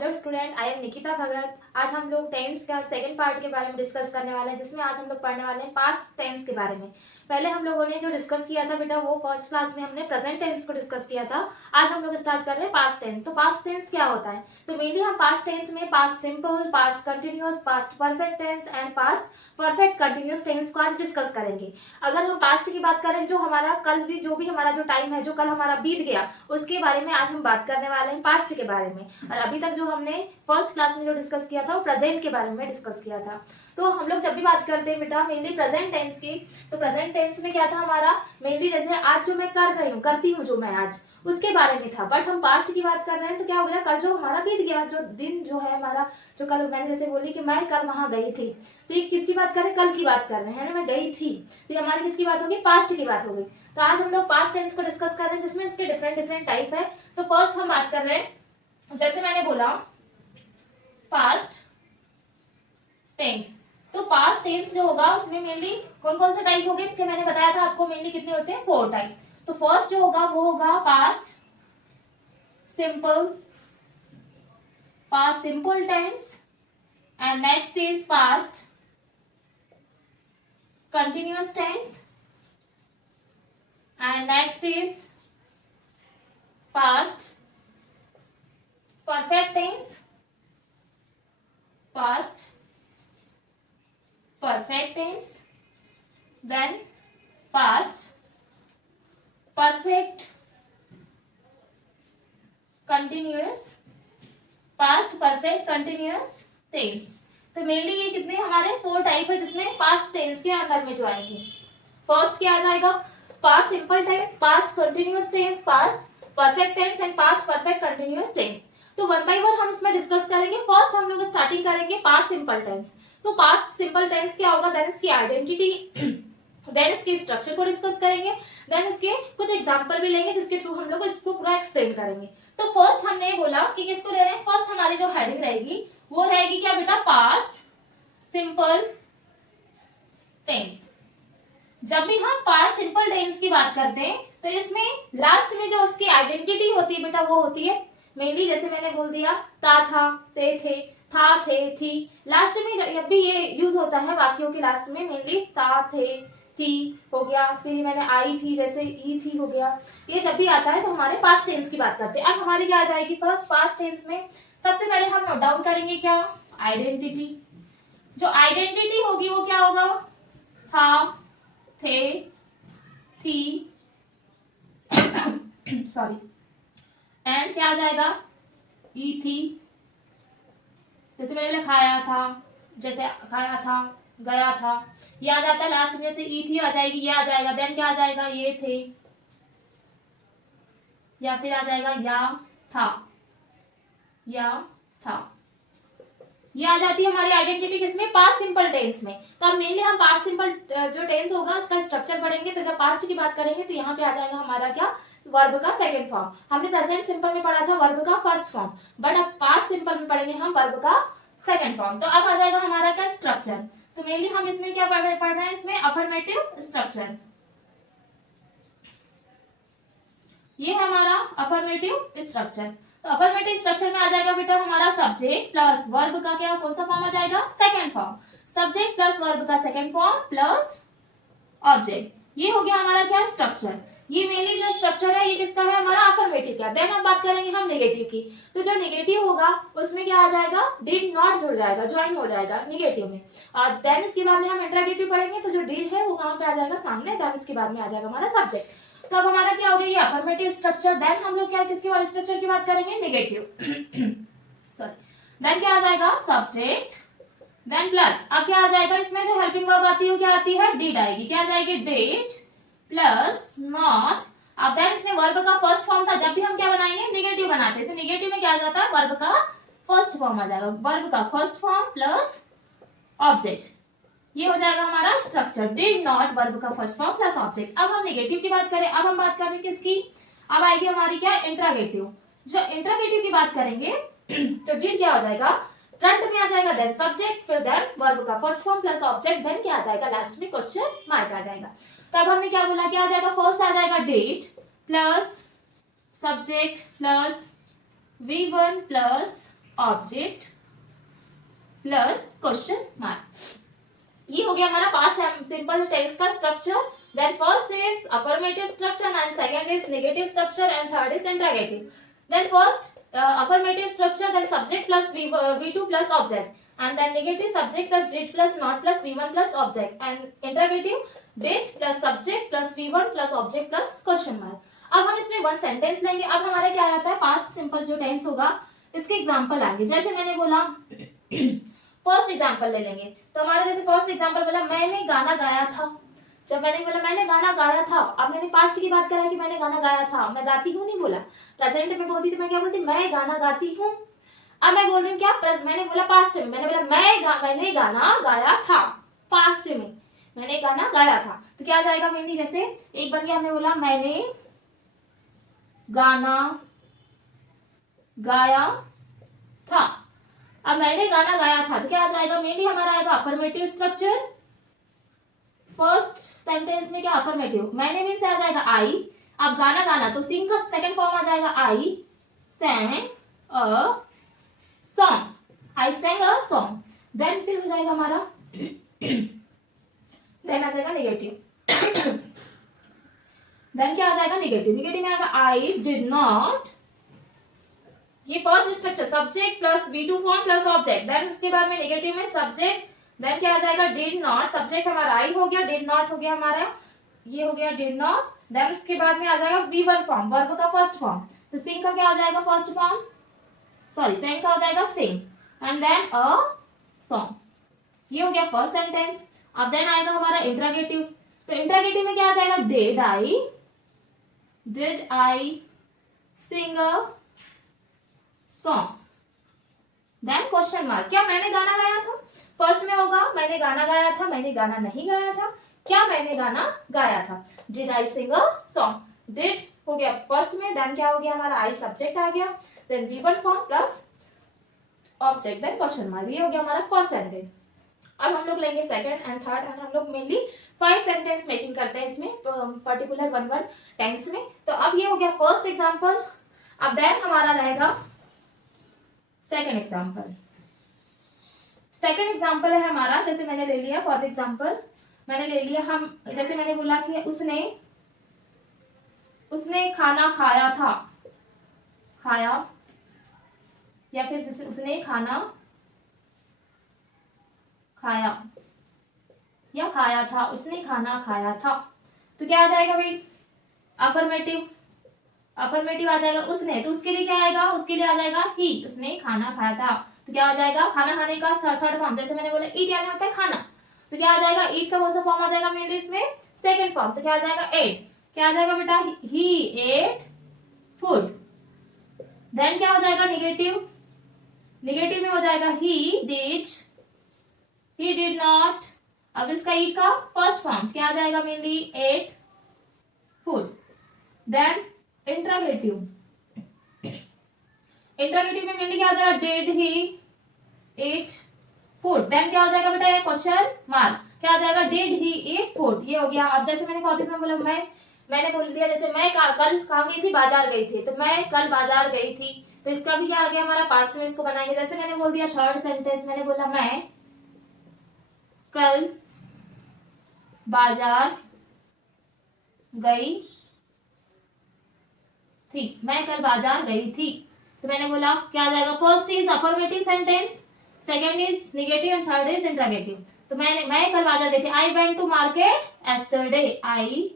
Hello student, I am Nikita Bhagat. आज हम लोग टेंस का सेकंड पार्ट के बारे में डिस्कस करने वाले हैं, जिसमें आज हम लोग पढ़ने वाले हैं पास्ट टेंस के बारे में। पहले हम लोगों ने जो डिस्कस किया था बेटा, वो फर्स्ट क्लास में हमने प्रेजेंट टेंस को डिस्कस किया था। आज हम लोग स्टार्ट कर रहे हैं पास्ट टेंस। तो पास्ट टेंस क्या होता है? तो मेनली हम पास्ट टेंस में past simple, past continuous, past perfect tense and past perfect continuous tense को आज डिस्कस करेंगे। अगर हम पास्ट की बात करें, जो हमारा कल भी जो भी हमारा जो टाइम है, जो कल हमारा बीत गया, उसके बारे में आज हम बात करने वाले हैं, पास्ट के बारे में। और अभी तक जो हमने फर्स्ट क्लास में जो डिस्कस किया था, वो प्रेजेंट के बारे में डिस्कस किया था। तो हम लोग जब भी बात करते हैं बेटा मेनली प्रेजेंट टेंस की, तो प्रेजेंट टेंस में क्या था हमारा, मेनली जैसे आज जो मैं कर रही हूँ, करती हूँ जो मैं आज, उसके बारे में था। बट हम पास्ट की बात कर रहे हैं, तो क्या हो गया, कल जो हमारा बीत गया, जो दिन जो है हमारा, जो कल मैंने जैसे बोली कि मैं कल वहां गई थी, तो ये किसकी बात कर रहे हैं? कल की बात कर रहे हैं ना, मैं गई थी। तो ये हमारी किसकी बात होगी? पास्ट की बात होगी। तो आज हम लोग पास्ट टेंस को डिस्कस कर रहे हैं, जिसमें इसके डिफरेंट डिफरेंट टाइप है। तो फर्स्ट हम बात कर रहे हैं, जैसे मैंने बोला पास्ट टेंस। तो पास्ट टेंस जो होगा उसमें मेनली कौन कौन से टाइप होंगे, इसके मैंने बताया था आपको मेनली कितने होते हैं, 4 टाइप। तो फर्स्ट जो होगा वो होगा past simple, past simple tense, and next is past continuous tense, and next is past perfect tense, past perfect tense, then past perfect continuous, past perfect continuous tense। तो mainly ये कितने हमारे 4 type है, जिसमें पास्ट टेंस के under में जो आएंगे। फर्स्ट क्या आ जाएगा? Past simple tense, past continuous tense, past perfect tense and past perfect continuous tense. तो वन बाय वन हम इसमें डिस्कस करेंगे। फर्स्ट हम लोग स्टार्टिंग करेंगे पास्ट सिंपल टेंस। तो पास्ट सिंपल टेंस क्या होगा, देन इसकी आइडेंटिटी, देन इसके स्ट्रक्चर को डिस्कस करेंगे, देन इसके कुछ एग्जांपल भी लेंगे, जिसके थ्रू हम लोग इसको पूरा एक्सप्लेन करेंगे। तो फर्स्ट हमने बोला कि किसको ले रहे हैं, फर्स्ट हमारी जो हेडिंग रहेगी वो रहेगी क्या बेटा, पास्ट सिंपल टेंस। जब भी हम पास्ट सिंपल टेंस की बात करते हैं, तो इसमें लास्ट में जो उसकी आइडेंटिटी होती है बेटा, वो होती है मेनली, जैसे मैंने बोल दिया, ता था, ते थे, था थे थी। लास्ट में जब भी ये यूज होता है वाक्यों के लास्ट में, मेनली ता थे थी हो गया, फिर मैंने आई थी, जैसे ई थी हो गया, ये जब भी आता है तो हमारे पास्ट टेंस की बात करते हैं। अब हमारी क्या आ जाएगी, फर्स्ट पास्ट टेंस में सबसे पहले हम नोट डाउन करेंगे क्या, आइडेंटिटी। जो आइडेंटिटी होगी वो क्या होगा, था, थे, थी सॉरी, एंड क्या आ जाएगा, ई थी, जैसे मैंने खाया था, जैसे खाया था, गया था, ये आ जाता है लास्ट में, जैसे ई थी आ जाएगी, ये आ जाएगा, देन क्या आ जाएगा, ये थे, या फिर आ जाएगा या था, या था। ये आ जाती है हमारी आइडेंटिटी किसमें, पास्ट सिंपल टेंस में। तो अब मेनली हम पास्ट सिंपल जो टेंस होगा उसका स्ट्रक्चर पढ़ेंगे। तो जब पास्ट की बात करेंगे तो यहाँ पे आ जाएगा हमारा क्या, वर्ब का सेकंड फॉर्म। हमने प्रेजेंट सिंपल में पढ़ा था वर्ब का फर्स्ट फॉर्म, बट अब पास्ट सिंपल में पढ़ेंगे हम वर्ब का सेकंड फॉर्म। तो अब आ जाएगा हमारा क्या, स्ट्रक्चर। तो मेनली हम इसमें क्या पढ़ रहे हैं, इसमें अफर्मेटिव स्ट्रक्चर। ये है हमारा अफर्मेटिव स्ट्रक्चर। तो अफर्मेटिव स्ट्रक्चर में आ जाएगा बेटा हमारा सब्जेक्ट प्लस वर्ब का क्या, कौन सा फॉर्म आ जाएगा, second form. Subject plus verb का सेकंड फॉर्म प्लस ऑब्जेक्ट, ये हो गया हमारा क्या, स्ट्रक्चर। ये मेनली जो स्ट्रक्चर है ये किसका है, हमारा अफर्मेटिव का। देन अब बात करेंगे हम नेगेटिव की। तो जो नेगेटिव होगा उसमें क्या आ जाएगा, डिड नॉट जुड़ जाएगा, ज्वाइन हो जाएगा नेगेटिव में। और देन इसके बाद में हम इंट्रोगेटिव पढ़ेंगे, तो जो डिड है वो कहाँ पे आ जाएगा, सामने। देन इसके बाद में आ जाएगा हमारा सब्जेक्ट। तो अब हमारा क्या हो गया, ये अफर्मेटिव स्ट्रक्चर। देन हम लोग क्या किसके स्ट्रक्चर की बात करेंगे, नेगेटिव सॉरी। देन क्या आ जाएगा, सब्जेक्ट, देन प्लस, अब क्या आ जाएगा, इसमें जो हेल्पिंग वर्ब आती है वो क्या आती है, डिड आएगी। क्या आ जाएगी, डिड प्लस नॉट। अब देन इसमें वर्ब का फर्स्ट फॉर्म था, जब भी हम क्या बनाएंगे, नेगेटिव बनाते हैं, तो नेगेटिव में क्या आ जाता है, वर्ब का फर्स्ट फॉर्म आ जाएगा। वर्ब का फर्स्ट फॉर्म प्लस ऑब्जेक्ट, ये हो जाएगा हमारा स्ट्रक्चर, डिड नॉट, वर्ब का फर्स्ट फॉर्म प्लस ऑब्जेक्ट। अब हम नेगेटिव की बात करें, अब हम बात करें किसकी, अब आएगी हमारी क्या, इंट्रोगेटिव। जो इंट्रोगेटिव की बात करेंगे तो डिड क्या हो जाएगा, फ्रंट में आ जाएगा, देन सब्जेक्ट, फिर देन वर्ब का first form plus object, then क्या आ जाएगा, लास्ट में क्वेश्चन मार्क आ जाएगा। तो अब हमने क्या बोला, क्या आ जाएगा, फर्स्ट आ जाएगा did plus subject plus V1 plus object plus question mark. ये हो गया हमारा पास्ट सिंपल टेंस का structure. Then first is affirmative structure and second is negative structure and third is interrogative. Then first affirmative structure, then subject plus V2 plus object, and then negative subject plus did plus not plus V1 plus object, and interrogative did plus subject plus V1 plus object plus question mark। अब हम इसमें one sentence लेंगे। अब हमारा क्या आता है, past simple जो टेंस होगा इसके एग्जांपल आएंगे। जैसे मैंने बोला फर्स्ट एग्जांपल ले लेंगे, तो हमारा जैसे फर्स्ट एग्जांपल बोला मैंने गाना गाया था। जब मैंने बोला मैंने गाना गाया था, अब मैंने पास्ट की बात करा कि मैंने गाना गाया था, मैं गाती हूँ नहीं बोला। प्रेजेंट में बोलती तो मैं क्या बोलती, मैं गाना गाती हूँ। अब मैं बोल रही हूँ क्या, मैंने बोला पास्ट में, मैंने बोला मैंने गाना गाया था, पास्ट में मैंने गाना गाया था, तो क्या आ जाएगा मेनली, जैसे एक बन गया, हमने बोला मैंने गाना गाया था। अब मैंने गाना गाया था तो क्या आ जाएगा, मेनली हमारा आएगा अफर्मेटिव स्ट्रक्चर। फर्स्ट सेंटेंस में क्या अफर्मेटिव, मैंने मीन से आ जाएगा आई। अब गाना गाना तो सिंग का सेकंड फॉर्म आ जाएगा I sang a song, I sang a song. Then फिर हो जाएगा हमारा देन आ जाएगा नेगेटिव। देन क्या आ जाएगा नेगेटिव, नेगेटिव में आएगा आई डिड नॉट। ये first structure subject plus V2 form plus object. Then उसके बाद में नेगेटिव में सब्जेक्ट, देन क्या आ जाएगा डिड नॉट, सब्जेक्ट हमारा आई हो गया, डिड नॉट हो गया हमारा, ये हो गया डिड नॉट। देन उसके बाद में आ जाएगा V1 फॉर्म, वर्ब का फर्स्ट फॉर्म, तो सिंग का क्या आ जाएगा फर्स्ट फॉर्म, सॉरी सेंग का हो जाएगा सिंग, एंड देन अ सॉन्ग। ये हो गया फर्स्ट सेंटेंस। अब देन आएगा हमारा इंटरोगेटिव, तो इंटरोगेटिव में क्या आ जाएगा, did I sing a song. Then question mark, क्या मैंने गाना गाया था, फर्स्ट में होगा मैंने गाना गाया था, मैंने गाना नहीं गाया था, क्या मैंने गाना गाया था, did I sing a song. Did हो गया फर्स्ट में, देन क्या हो गया हमारा आई सब्जेक्ट आ गया, then V1 form plus object, then question mark. ये हो गया हमारा फर्स्ट सेंटेंस। अब हम लोग लेंगे सेकंड एंड थर्ड, एंड हम लोग मेनली 5 सेंटेंस मेकिंग करते हैं इसमें पर्टिकुलर वन टेंस में। तो अब ये हो गया फर्स्ट एग्जांपल। अब देन हमारा रहेगा सेकंड एग्जांपल। सेकंड एग्जांपल है हमारा, जैसे मैंने ले लिया फॉर एग्जांपल, मैंने ले लिया हम, जैसे मैंने बोला कि उसने खाना खाया था, खाया, या फिर जैसे उसने खाना खाया या खाया था, उसने खाना खाया था, तो क्या आ जाएगा भाई अफर्मेटिव, अफर्मेटिव आ जाएगा उसने, तो उसके लिए क्या आएगा, उसके लिए आ जाएगा ही, उसने खाना खाया था, तो क्या आ जाएगा खाना खाने का थर्ड फॉर्म, जैसे मैंने बोला ईट यानी होता है खाना, तो क्या आ जाएगा ईट का कौन सा फॉर्म आ जाएगा मेरे इसमें सेकंड फॉर्म, तो क्या आ जाएगा एट, क्या आ जाएगा बेटा ही एट फूड। देन क्या हो जाएगा नेगेटिव, नेगेटिव में हो जाएगा ही डिड नॉट। अब इसका ईट का फर्स्ट फॉर्म क्या आ जाएगा mainly ate food. Then interrogative, interrogative में मेनली क्या आ जाएगा did he eat food. Then क्या हो जाएगा बेटा ये क्वेश्चन मार्क, क्या आ जाएगा डिड ही ईट फूड। ये हो गया। अब जैसे मैंने फॉर एग्जांपल बोला मैंने बोल दिया जैसे मैं कल कहाँ गई थी, बाजार गई थी, तो मैं कल बाजार गई थी, तो इसका भी क्या आ गया हमारा पास्ट में, इसको बनाएंगे। जैसे मैंने बोल दिया थर्ड सेंटेंस, मैंने बोला मैं कल बाजार गई थी, मैं कल बाजार गई थी, तो मैंने बोला क्या आ जाएगा, first is affirmative sentence, second is negative and third is interrogative. तो मैं कल बाजार गई थी, I went to market yesterday, I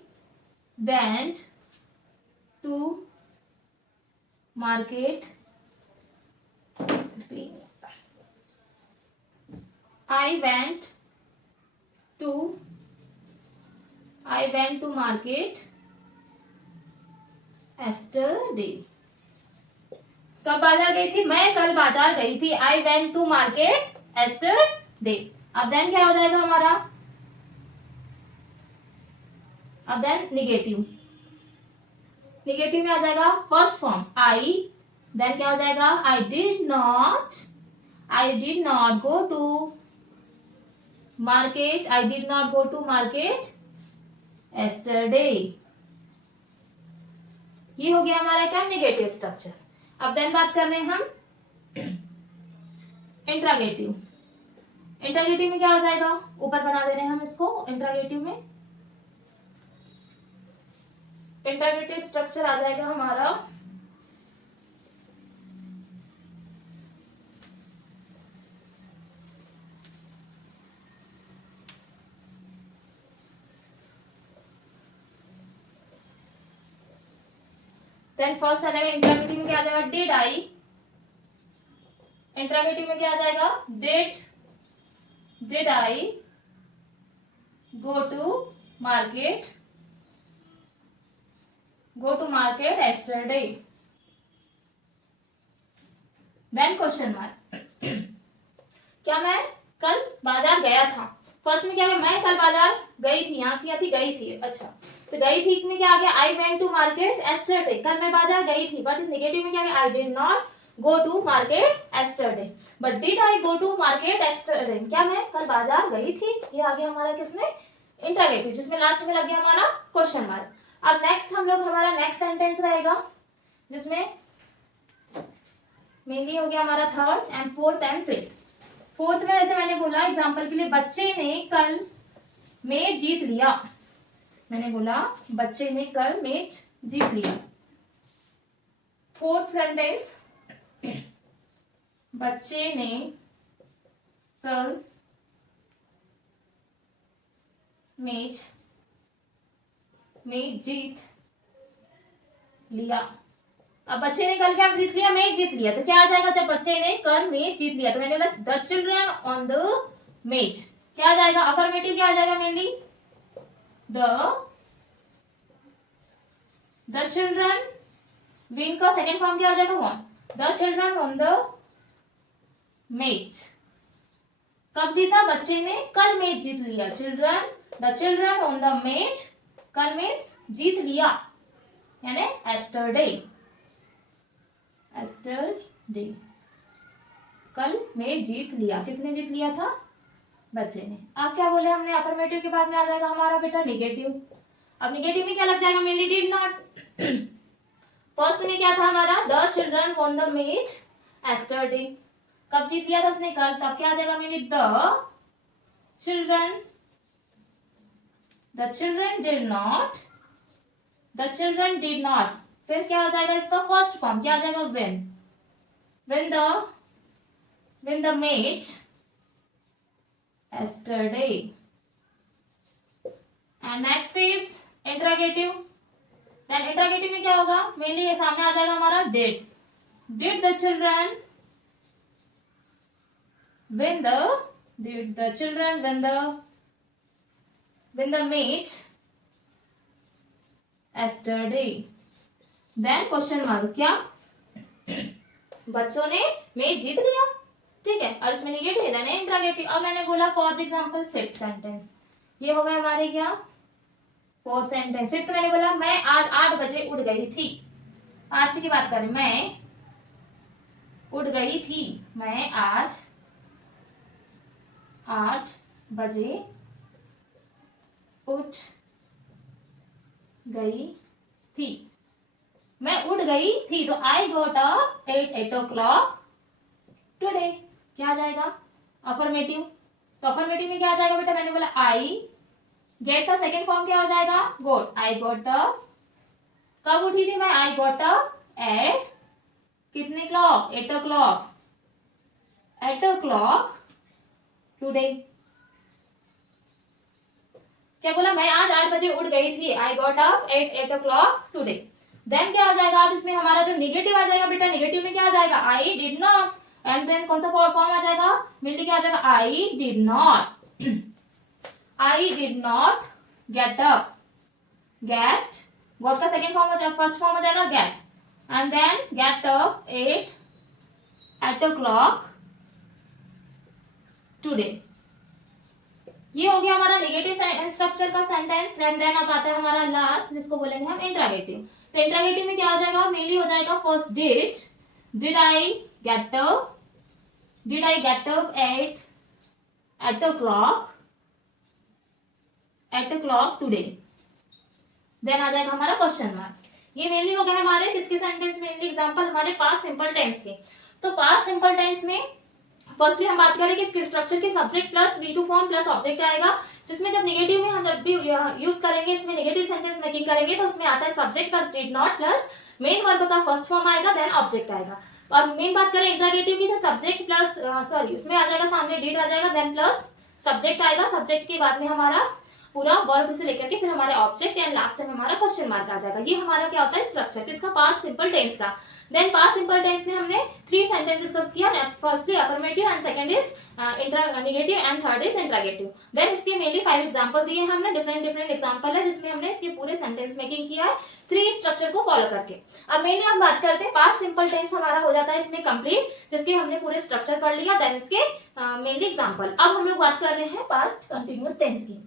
went to market, I went to market yesterday। कब बाजार गई थी, मैं कल बाजार गई थी, I went to market yesterday। अब देन क्या हो जाएगा हमारा, अब देन निगेटिव, निगेटिव में आ जाएगा फर्स्ट फॉर्म आई, देन क्या हो जाएगा I did not go to market, I did not go to market yesterday। ये हो गया हमारा क्या नेगेटिव स्ट्रक्चर। अब देन बात कर रहे हैं हम इंट्रागेटिव। इंट्रागेटिव में क्या हो जाएगा, ऊपर बना दे रहे हैं हम इसको। इंट्रागेटिव में इंट्रागेटिव स्ट्रक्चर आ जाएगा हमारा देन फर्स्ट आ जाएगा इंट्रागेटिव में क्या आ जाएगा, डिड आई। इंट्रागेटिव में क्या आ जाएगा, did I go to market yesterday. Then question mark, क्या मैं कल बाजार गया था। फर्स्ट में क्या है, मैं कल बाजार गई थी, यहाँ थी गई थी। अच्छा, तो गई थी में क्या आ गया, I went to market yesterday. कल मैं बाजार गई थी, बट इस नेगेटिव में क्या है, I did not go to market yesterday. But did I go to market yesterday, क्या मैं कल बाजार गई थी। ये आ गया हमारा किसमें, इंट्रागेटिव, जिसमें लास्ट में लग गया हमारा क्वेश्चन मार्क। अब नेक्स्ट हम लोग, हमारा नेक्स्ट सेंटेंस रहेगा जिसमें मेनली हो गया हमारा third and fourth and fifth. Fourth में वैसे मैंने बोला एग्जांपल के लिए, बच्चे ने कल मैच जीत लिया। मैंने बोला बच्चे ने कल मैच जीत लिया। फोर्थ सेंटेंस, बच्चे ने कल मैच जीत लिया। अब बच्चे ने कल क्या जीत लिया, मैच जीत लिया। तो क्या आ जाएगा, जब बच्चे ने कल मैच जीत लिया तो मैंने बोला the children on the match, क्या आ जाएगा, अफर्मेटिव क्या आ जाएगा, मेनली द चिल्ड्रन। विन का सेकेंड फॉर्म क्या आ जाएगा, one. The children on the match, कब जीता, बच्चे ने कल मैच जीत लिया। Children, the children on the match, कल मैच जीत लिया, यानी एस्टरडे। कल मैच जीत लिया, किसने जीत लिया था, बच्चे ने। अब क्या बोले हमने, अफर्मेटिव के बाद में आ जाएगा हमारा बेटा निगेटिव। अब निगेटिव में क्या लग जाएगा, मेनली डिड नॉट। फर्स्ट में क्या था हमारा, the children won the match yesterday, कब जीत लिया था उसने, कल। तब क्या आ जाएगा, मेनली चिल्ड्रन डिड नॉट। फिर क्या आ जाएगा इसका फर्स्ट फॉर्म, क्या आ जाएगा, when the match yesterday। and next is interrogative। then interrogative में क्या होगा, मेनली ये सामने आ जाएगा हमारा did the children win the match yesterday। Then question mark, क्या बच्चों ने मैच जीत लिया, ठीक है। और इसमें निगेटिव देन इंट्रागेटिव। अब मैंने बोला फॉर एग्जांपल फिफ्थ सेंटेंस, ये हो गया हमारे क्या, फोर्थ सेंटेंस। फिफ्थ मैंने बोला मैं आज 8 बजे उठ गई थी। पास्ट की बात करें, मैं उठ गई थी, मैं आज 8 बजे उठ गई थी। मैं उठ गई थी, तो I got up at 8 o'clock today, क्या आ जाएगा, अफर्मेटिव। तो अफर्मेटिव में क्या आ जाएगा बेटा, मैंने बोला आई गेट का सेकंड फॉर्म क्या हो जाएगा, गोट। आई गोट अप, कब उठी थी मैं, आई गोट अप एट कितने क्लॉक, 8 o'clock, 8 o'clock टुडे। क्या बोला, मैं आज 8 बजे उठ गई थी, I got up at 8 o'clock today. Then क्या आ जाएगा, अब इसमें हमारा जो निगेटिव आ जाएगा बेटा, निगेटिव में क्या आ जाएगा, I did not. And then कौन सा फॉर्म आ जाएगा, मिलती क्या आ जाएगा, I did not get up. Get, got का सेकेंड फॉर्म हो जाएगा, फर्स्ट फॉर्म हो जाएगा get. And then get up 8 o'clock today. ये हो गया हमारा नेगेटिव स्ट्रक्चर का सेंटेंस। देन अब आता है हमारा लास्ट, जिसको बोलेंगे हम इंट्रागेटिव। तो इंट्रागेटिव में क्या हो जाएगा, मेनली हो जाएगा first did I get up at 8 o'clock today. Then आ जाएगा हमारा क्वेश्चन मार्क। ये मेनली हो गए हमारे किसके सेंटेंस, मेनली एग्जांपल हमारे पास्ट सिंपल टेंस के। तो पास्ट सिंपल टेंस में फर्स्टली हम बात करें कि इसके स्ट्रक्चर की subject plus V2 form plus object आएगा, जिसमें जब नेगेटिव में हम जब भी यूज करेंगे, इसमें नेगेटिव सेंटेंस मेकिंग करेंगे, तो उसमें आता है subject plus did not plus main verb का फर्स्ट फॉर्म आएगा, देन ऑब्जेक्ट आएगा। और मेन बात करें इंट्रोगेटिव की, तो सब्जेक्ट प्लस उसमें आ जाएगा सामने डिड आ जाएगा, देन प्लस सब्जेक्ट आएगा, सब्जेक्ट के बाद में हमारा पूरा वर्ब से लेकर के फिर हमारे ऑब्जेक्ट एंड लास्ट में हमारा क्वेश्चन मार्क आ जाएगा। ये हमारा क्या होता है स्ट्रक्चर इसका पास्ट सिंपल टेंस का। देन पास्ट सिंपल टेंस में हमने 3 सेंटेंस डिस्कस किया, firstly affirmative and second is negative and third is interrogative. Then इसके मेनली 5 एग्जांपल दिए हमने, डिफरेंट एग्जांपल है जिसमें हमने इसके पूरे सेंटेंस मेकिंग किया है 3 स्ट्रक्चर को फॉलो करके। अब मेनली हम बात करते हैं पास्ट सिंपल टेंस हमारा हो जाता है इसमें कंप्लीट, जिसके हमने पूरे स्ट्रक्चर पढ़ लिया, देन इसके मेनली एग्जांपल। अब हम लोग बात कर रहे हैं पास्ट कंटिन्यूअस टेंस की।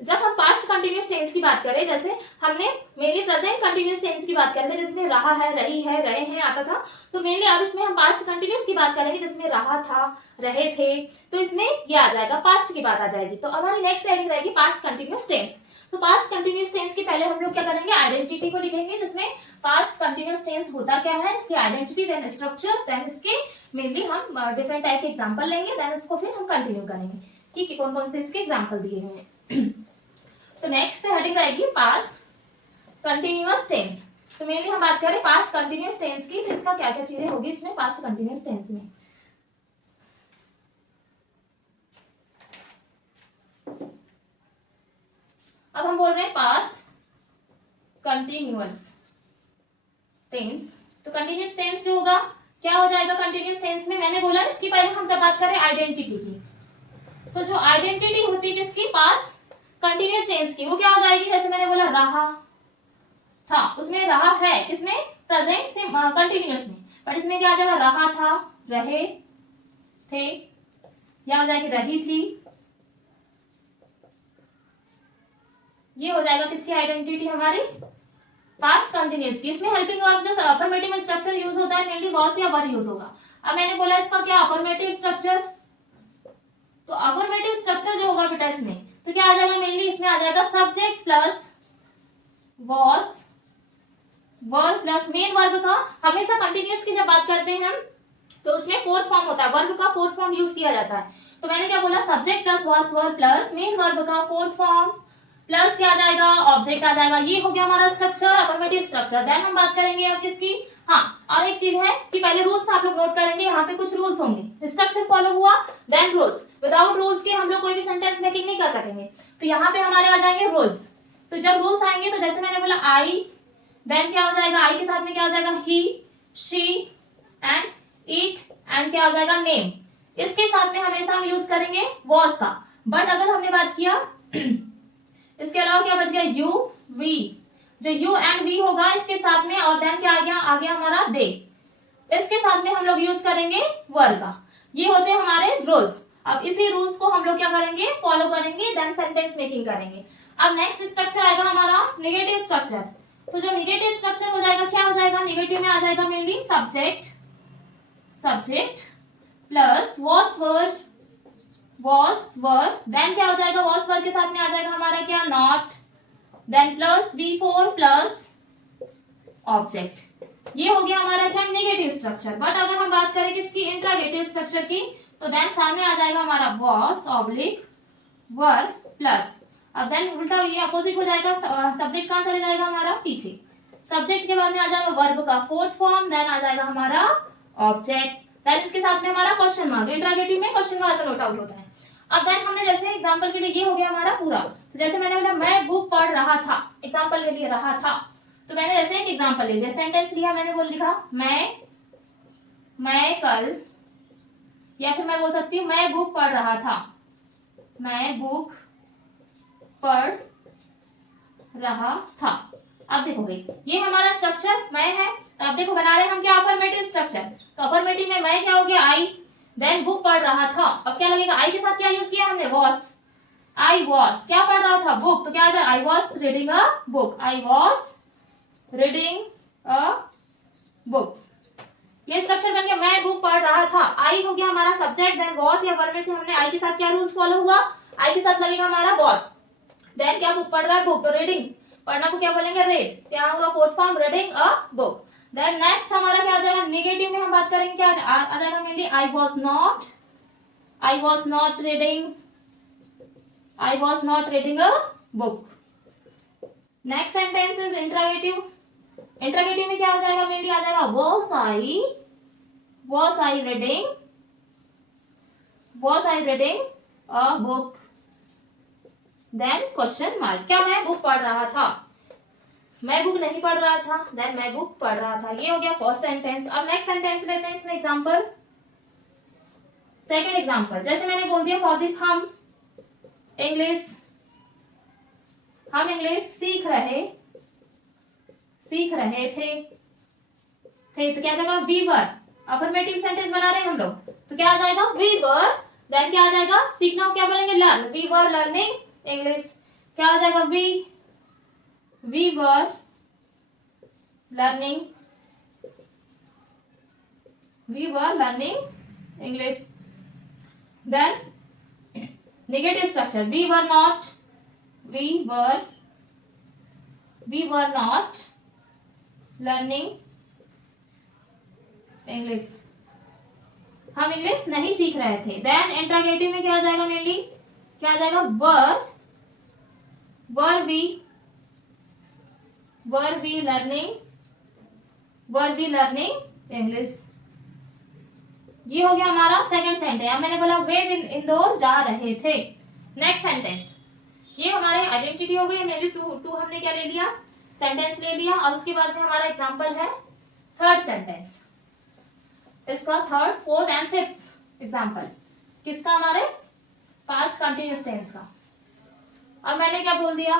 जब हम पास्ट कंटिन्यूअस टेंस की बात करें, जैसे हमने मेनली प्रेजेंट कंटिन्यूअस टेंस की बात करें थे जिसमें रहा है, रही है, रहे हैं आता था, तो मेनली अब इसमें हम पास्ट कंटिन्यूअस की बात करेंगे जिसमें रहा था, रहे थे, तो इसमें ये आ जाएगा, पास्ट की बात आ जाएगी। तो अब हमारी नेक्स्ट हेडिंग रहेगी पास्ट कंटिन्यूअस टेंस। तो पास्ट कंटिन्यूअस टेंस की पहले हम लोग क्या करेंगे, आइडेंटिटी को लिखेंगे, जिसमें पास्ट कंटिन्यूअस टेंस होता क्या है, इसकी आइडेंटिटी, देन स्ट्रक्चर, देन इसके मेनली हम डिफरेंट टाइप के एग्जांपल लेंगे, देन उसको फिर हम कंटिन्यू करेंगे कि कौन कौन से इसके एग्जांपल दिए हुए हैं। तो नेक्स्ट हेडिंग रहेगी पास्ट कंटिन्यूअस टेंस। तो मेनली हम बात करें पास्ट कंटिन्यूअस टेंस की, तो इसका क्या क्या चीजें होगी इसमें पास्ट कंटिन्यूअस टेंस में। अब हम बोल रहे हैं पास्ट कंटिन्यूअस टेंस। तो कंटिन्यूअस टेंस जो होगा क्या हो जाएगा कंटिन्यूअस टेंस में, मैंने बोला इसकी पहले हम जब बात करें आइडेंटिटी की, तो जो आइडेंटिटी होती है किसकी, पास्ट कंटिन्यूअस टेंस की, वो क्या हो जाएगी, जैसे मैंने बोला रहा था, उसमें रहा है, इसमें प्रेजेंट से कंटिन्यूअस में, पर इसमें क्या आ जाएगा, रहा था, रहे थे, या हो जाएगी रही थी, ये हो जाएगा किसकी आइडेंटिटी हमारी पास्ट कंटिन्यूअस की। इसमें हेल्पिंग वर्ब जो अफर्मेटिव स्ट्रक्चर यूज होता है मेनली वॉस या वर यूज होगा। अब मैंने बोला इसका क्या अफर्मेटिव स्ट्रक्चर, तो अफर्मेटिव स्ट्रक्चर जो होगा बेटा इसमें तो क्या आ जाएगा, मेनली इसमें आ जाएगा subject plus was verb plus main verb का। हमेशा कंटिन्यूअस की जब बात करते हैं हम तो उसमें फोर्थ फॉर्म होता है, वर्ब का फोर्थ फॉर्म यूज किया जाता है। तो मैंने क्या बोला, subject plus was verb plus main verb का फोर्थ फॉर्म प्लस क्या आ जाएगा, ऑब्जेक्ट आ जाएगा। ये हो गया हमारा स्ट्रक्चर, अफर्मेटिव स्ट्रक्चर। देन हम बात करेंगे अब किसकी, हाँ और एक चीज है कि पहले रूल्स आप लोग नोट करेंगे, यहाँ पे कुछ रूल्स होंगे, स्ट्रक्चर फॉलो हुआ देन रूल्स, विदाउट रूल्स के हम लोग कोई भी सेंटेंस मेकिंग नहीं कर सकेंगे। तो यहाँ पे हमारे आ जाएंगे रूल्स। तो जब रूल्स आएंगे तो जैसे मैंने बोला आई, देन क्या हो जाएगा, आई के साथ में क्या हो जाएगा, ही, शी एंड इट एंड क्या हो जाएगा, नेम। इसके साथ में हमेशा हम यूज करेंगे वॉस का। बट अगर हमने बात किया इसके अलावा क्या बच गया, यू वी, जो यू एंड वी होगा इसके साथ में, और देन क्या आ गया हमारा दे, इसके साथ में हम लोग यूज करेंगे वर का। ये होते हैं हमारे रूल्स। अब इसी रूल्स को हम लोग क्या करेंगे, फॉलो करेंगे, देन सेंटेंस मेकिंग करेंगे। अब नेक्स्ट स्ट्रक्चर आएगा हमारा नेगेटिव स्ट्रक्चर। तो जो नेगेटिव स्ट्रक्चर हो जाएगा, क्या हो जाएगा, नेगेटिव में आ जाएगा mainly subject plus was verb, then क्या हो जाएगा, वॉस वर्ब के साथ में आ जाएगा हमारा क्या, not, then plus V4 plus object. ये हो गया हमारा क्या, नेगेटिव स्ट्रक्चर। बट अगर हम बात करें किसकी, इंट्रोगेटिव स्ट्रक्चर की, तो देन सामने आ जाएगा हमारा वॉस ऑब्लिक वर्ब प्लस, अब देन उल्टा ये अपोजिट हो जाएगा, सब्जेक्ट कहाँ चले जाएगा हमारा, पीछे, सब्जेक्ट के बाद में आ जाएगा वर्ब का फोर्थ फॉर्म, देन आ जाएगा हमारा ऑब्जेक्ट, देन इसके साथ में हमारा क्वेश्चन मार्क। इंट्रोगेटिव में क्वेश्चन मार्क नोट आउट होता है। अब देन हमने जैसे एग्जांपल के लिए ये हो गया हमारा पूरा, तो जैसे मैंने बोला मैं बुक पढ़ रहा था, एग्जांपल के लिए रहा था, तो मैंने जैसे एक एग्जांपल ले लिया, सेंटेंस लिया, मैंने बोल लिखा मैं कल, या फिर मैं बोल सकती हूँ मैं बुक पढ़ रहा था, मैं बुक पढ़ रहा था। अब देखोगे ये हमारा स्ट्रक्चर मैं है, तो अब देखो बना रहे हैं हम क्या, अफर्मेटिव स्ट्रक्चर। तो अफर्मेटिव में मैं क्या हो गया, आई, देन बुक पढ़ रहा था। अब क्या लगेगा, आई के साथ क्या यूज किया हमने, वॉस, आई वॉस क्या पढ़ रहा था, बुक, तो क्या आ जाए, I was reading a book, I was reading a book. ये स्ट्रक्चर बन गया, मैं बुक पढ़ रहा था। आई हो गया हमारा सब्जेक्ट, देन वॉस या वर्ब में से हमने आई के साथ क्या रूल्स फॉलो हुआ, आई के साथ लगेगा हमारा वॉस, देन क्या बुक पढ़ रहा है, बुक, तो रीडिंग, पढ़ना को क्या बोलेंगे, रेड, क्या होगा fourth form, reading a book. Then next हमारा क्या आ जाएगा, निगेटिव में हम बात करेंगे क्या आ जाएगा mainly, I was not reading a book. Next sentence is interrogative. Interrogative में क्या हो जाएगा मेनली, आ जाएगा was I reading a book। Then question mark, क्या मैं बुक पढ़ रहा था, मैं बुक नहीं पढ़ रहा था, देन मैं बुक पढ़ रहा था। ये हो गया फर्स्ट सेंटेंस। अब नेक्स्ट सेंटेंस लेते हैं इसमें एग्जांपल। सेकंड एग्जांपल, जैसे मैंने बोल दिया फॉर दी हम इंग्लिश सीख रहे थे तो क्या आ जाएगा, वी वर। अफर्मेटिव सेंटेंस बना रहे हैं हम लोग, तो क्या आ जाएगा, वी वर। देन क्या आ जाएगा, सीखना क्या बोलेंगे, learn, we were learning English. क्या आ जाएगा, we were learning English. Then negative structure, we were not learning English, हम इंग्लिश नहीं सीख रहे थे। देन इंट्रोगेटिव में क्या आ जाएगा मेनली, क्या आ जाएगा, वर वी लर्निंग इंग्लिश। ये हो गया हमारा सेकंड सेंटेंस। अब मैंने बोला वे इंदौर जा रहे थे। नेक्स्ट सेंटेंस, ये हमारे आइडेंटिटी हो गई, मेनली टू हमने क्या ले लिया, सेंटेंस ले लिया। अब उसके बाद में हमारा एग्जांपल है थर्ड सेंटेंस, इसका third, fourth and fifth example किसका, हमारे पास्ट कंटिन्यूअस टेंस का। अब मैंने क्या बोल दिया,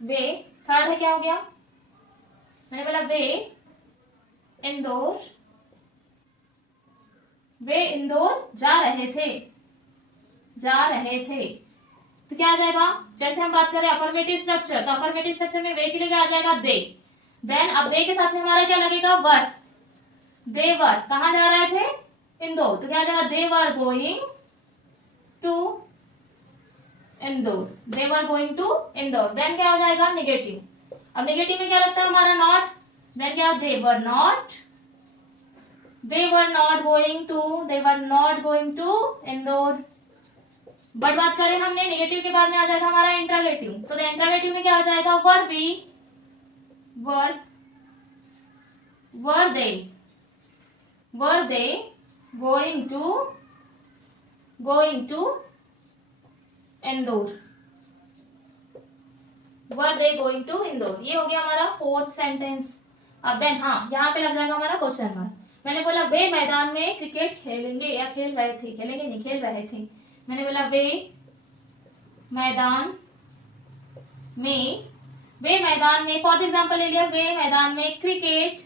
वे, थर्ड है क्या हो गया, मैंने बोला वे इंदौर जा रहे थे तो क्या आ जाएगा, जैसे हम बात करें अफर्मेटिव स्ट्रक्चर, तो अफर्मेटिव स्ट्रक्चर में वे के लिए क्या आ जाएगा, दे। देन अब दे के साथ में हमारा क्या लगेगा, वर। दे वर कहाँ जा रहे थे, इंदौर, तो क्या आ जाएगा, they were going to Indore. Then क्या आ जाएगा, नेगेटिव। अब नेगेटिव में क्या लगता है हमारा, नॉट। देन क्या, they were not going to Indore. But बात करें हमने नेगेटिव के बाद में आ जाएगा हमारा इंट्रोगेटिव, तो इंट्रोगेटिव में क्या आ जाएगा, वर दे गोइंग टू इंदौर। ये हो गया हमारा फोर्थ सेंटेंस। अब देन हाँ, यहाँ पे लग जाएगा हमारा क्वेश्चन मार्क। मैंने बोला वे मैदान में क्रिकेट खेलेंगे या खेल रहे थे। मैंने बोला वे मैदान में फॉर एग्जांपल ले लिया, वे मैदान में क्रिकेट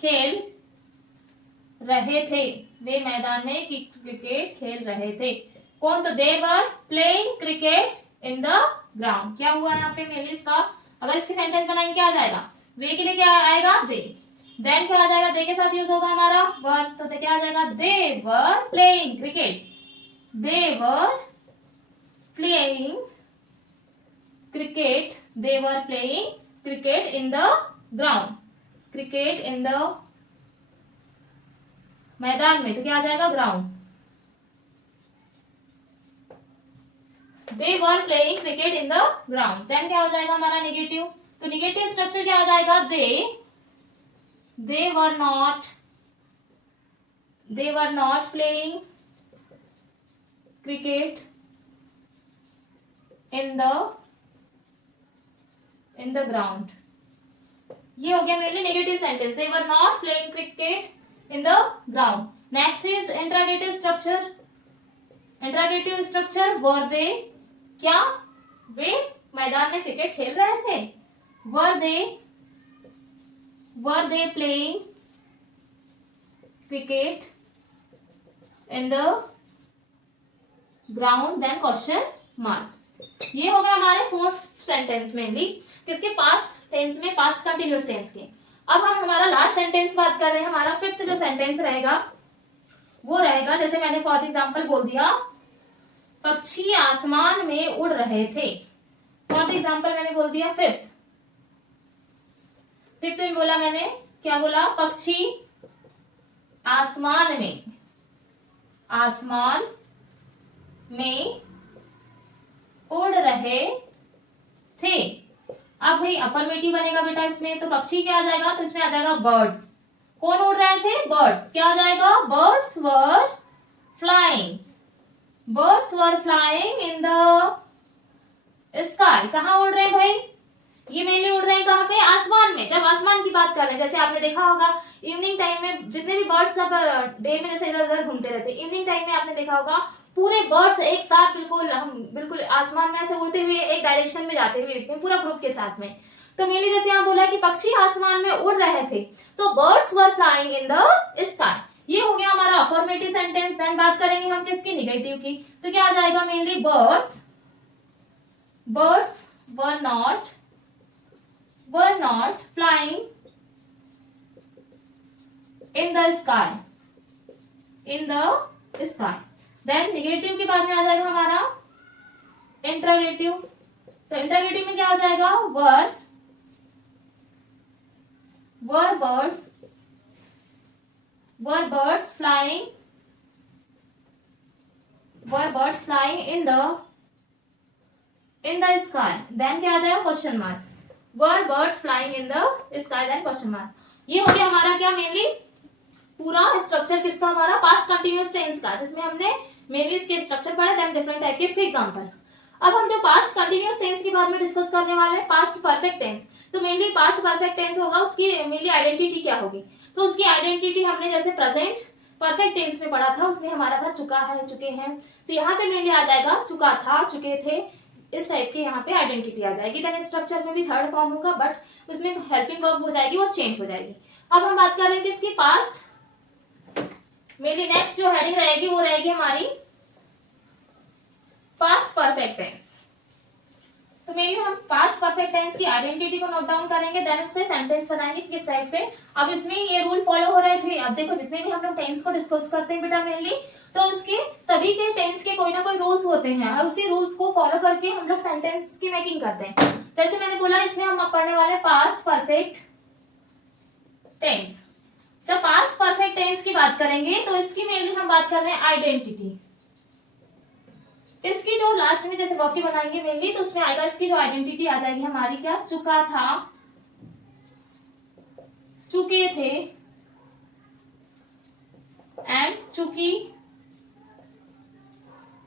खेल रहे थे। कौन, तो they were playing cricket in the ground. क्या हुआ यहाँ पे मेलिस का, अगर इसके सेंटेंस बनाएंगे क्या आ जाएगा, वे के लिए क्या आएगा, दे। देन क्या आ जाएगा, दे के साथ यूज होगा हमारा वर, तो क्या आ जाएगा, they were playing cricket in the ground. Cricket in the मैदान में, तो क्या आ जाएगा, ground. They were playing cricket in the ground. Then क्या हो जाएगा हमारा नेगेटिव, तो नेगेटिव स्ट्रक्चर क्या आ जाएगा, they were not playing cricket in the ground. ये हो गया मेरे लिए negative sentence, they were not playing cricket in the ground. Next is interrogative structure, were they, क्या वे मैदान में क्रिकेट खेल रहे थे, were they playing cricket in the ground. Then question mark. ये हो गया हमारे फोर्थ सेंटेंस में भी, किसके, पास्ट टेंस में, पास्ट कंटिन्यूअस टेंस के। अब हम हमारा लास्ट सेंटेंस बात कर रहे हैं। हमारा फिफ्थ जो सेंटेंस रहेगा वो रहेगा, जैसे मैंने फॉर एग्जांपल बोल दिया, पक्षी आसमान में उड़ रहे थे। फॉर एग्जांपल मैंने बोल दिया फिफ्थ, फिफ्थ में बोला मैंने, क्या बोला, पक्षी आसमान में उड़ रहे थे। अब भाई अफर्मेटिव बनेगा बेटा इसमें, तो पक्षी क्या आ जाएगा, तो इसमें आ जाएगा बर्ड्स। कौन उड़ रहे थे, बर्ड्स। क्या आ जाएगा, birds were flying. Birds were flying in the sky. कहाँ उड़ रहे हैं भाई, ये मेनली उड़ रहे हैं कहाँ पे, आसमान में। जब आसमान की बात कर रहे हैं, जैसे आपने देखा होगा इवनिंग टाइम में जितने भी बर्ड्स सब डे में जैसे इधर उधर घूमते रहते हैं, इवनिंग टाइम में आपने देखा होगा पूरे बर्ड्स एक साथ बिल्कुल हम बिल्कुल आसमान में ऐसे उड़ते हुए एक डायरेक्शन में जाते हुए दिखते हैं पूरा ग्रुप के साथ में। तो मेनली जैसे यहाँ बोला कि पक्षी आसमान में उड़ रहे थे, तो birds were flying in the sky. ये हो गया हमारा अफर्मेटिव सेंटेंस। देन बात करेंगे हम किसकी, निगेटिव की। तो क्या आ जाएगा, mainly birds were not flying in the sky. Then negative के बाद में आ जाएगा हमारा इंट्रोगेटिव। तो इंट्रोगेटिव में क्या हो जाएगा, were birds flying in the sky। Then क्या आ जाएगा, question mark. Were birds flying in the sky, then question mark. ये हो गया हमारा क्या, मेनली पूरा स्ट्रक्चर किसका, हमारा पास्ट कंटिन्यूअस टेंस का, जिसमें हमने मेनली इसके स्ट्रक्चर पढ़ा, देन डिफरेंट टाइप के इसके एग्जांपल। अब हम जो पास्ट कंटिन्यूअस टेंस के बारे में डिस्कस करने वाले हैं, पास्ट परफेक्ट टेंस। तो मेनली पास्ट परफेक्ट टेंस होगा, उसकी मेनली आइडेंटिटी क्या होगी, तो उसकी आइडेंटिटी हमने जैसे प्रेजेंट परफेक्ट टेंस में पढ़ा था, उसमें हमारा था चुका है, चुके हैं। तो यहाँ पे मेनली आ जाएगा चुका था, चुके थे, इस टाइप के यहाँ पे आइडेंटिटी आ जाएगी। देन स्ट्रक्चर में भी थर्ड फॉर्म होगा, बट उसमें हेल्पिंग वर्ब हो जाएगी, वो चेंज हो जाएगी। अब हम बात कर रहे हैं कि इसकी पास्ट, मेरी नेक्स्ट जो हेडिंग रहेगी वो रहेगी हमारी पास्ट परफेक्ट टेंस। तो मेरी हम पास्ट परफेक्ट टेंस की आइडेंटिटी को नोट डाउन करेंगे, देन उससे सेंटेंस बनाएंगे किस टाइप से। अब इसमें ये रूल फॉलो हो रहे थे। अब देखो जितने भी हम लोग टेंस को डिस्कस करते हैं बेटा मेनली, तो उसके सभी के टेंस के कोई ना कोई रूल्स होते हैं, और उसी रूल्स को फॉलो करके हम लोग सेंटेंस की मेकिंग करते हैं। जैसे मैंने बोला, इसमें हम पढ़ने वाले पास्ट परफेक्ट टेंस। जब पास्ट परफेक्ट टेंस की बात करेंगे तो इसकी मेनली हम बात कर रहे हैं आइडेंटिटी। इसकी जो लास्ट में जैसे वाक्य बनाएंगे मेनली, तो उसमें आएगा इसकी जो आइडेंटिटी आ जाएगी हमारी क्या, चुका था, चुके थे, एंड चुकी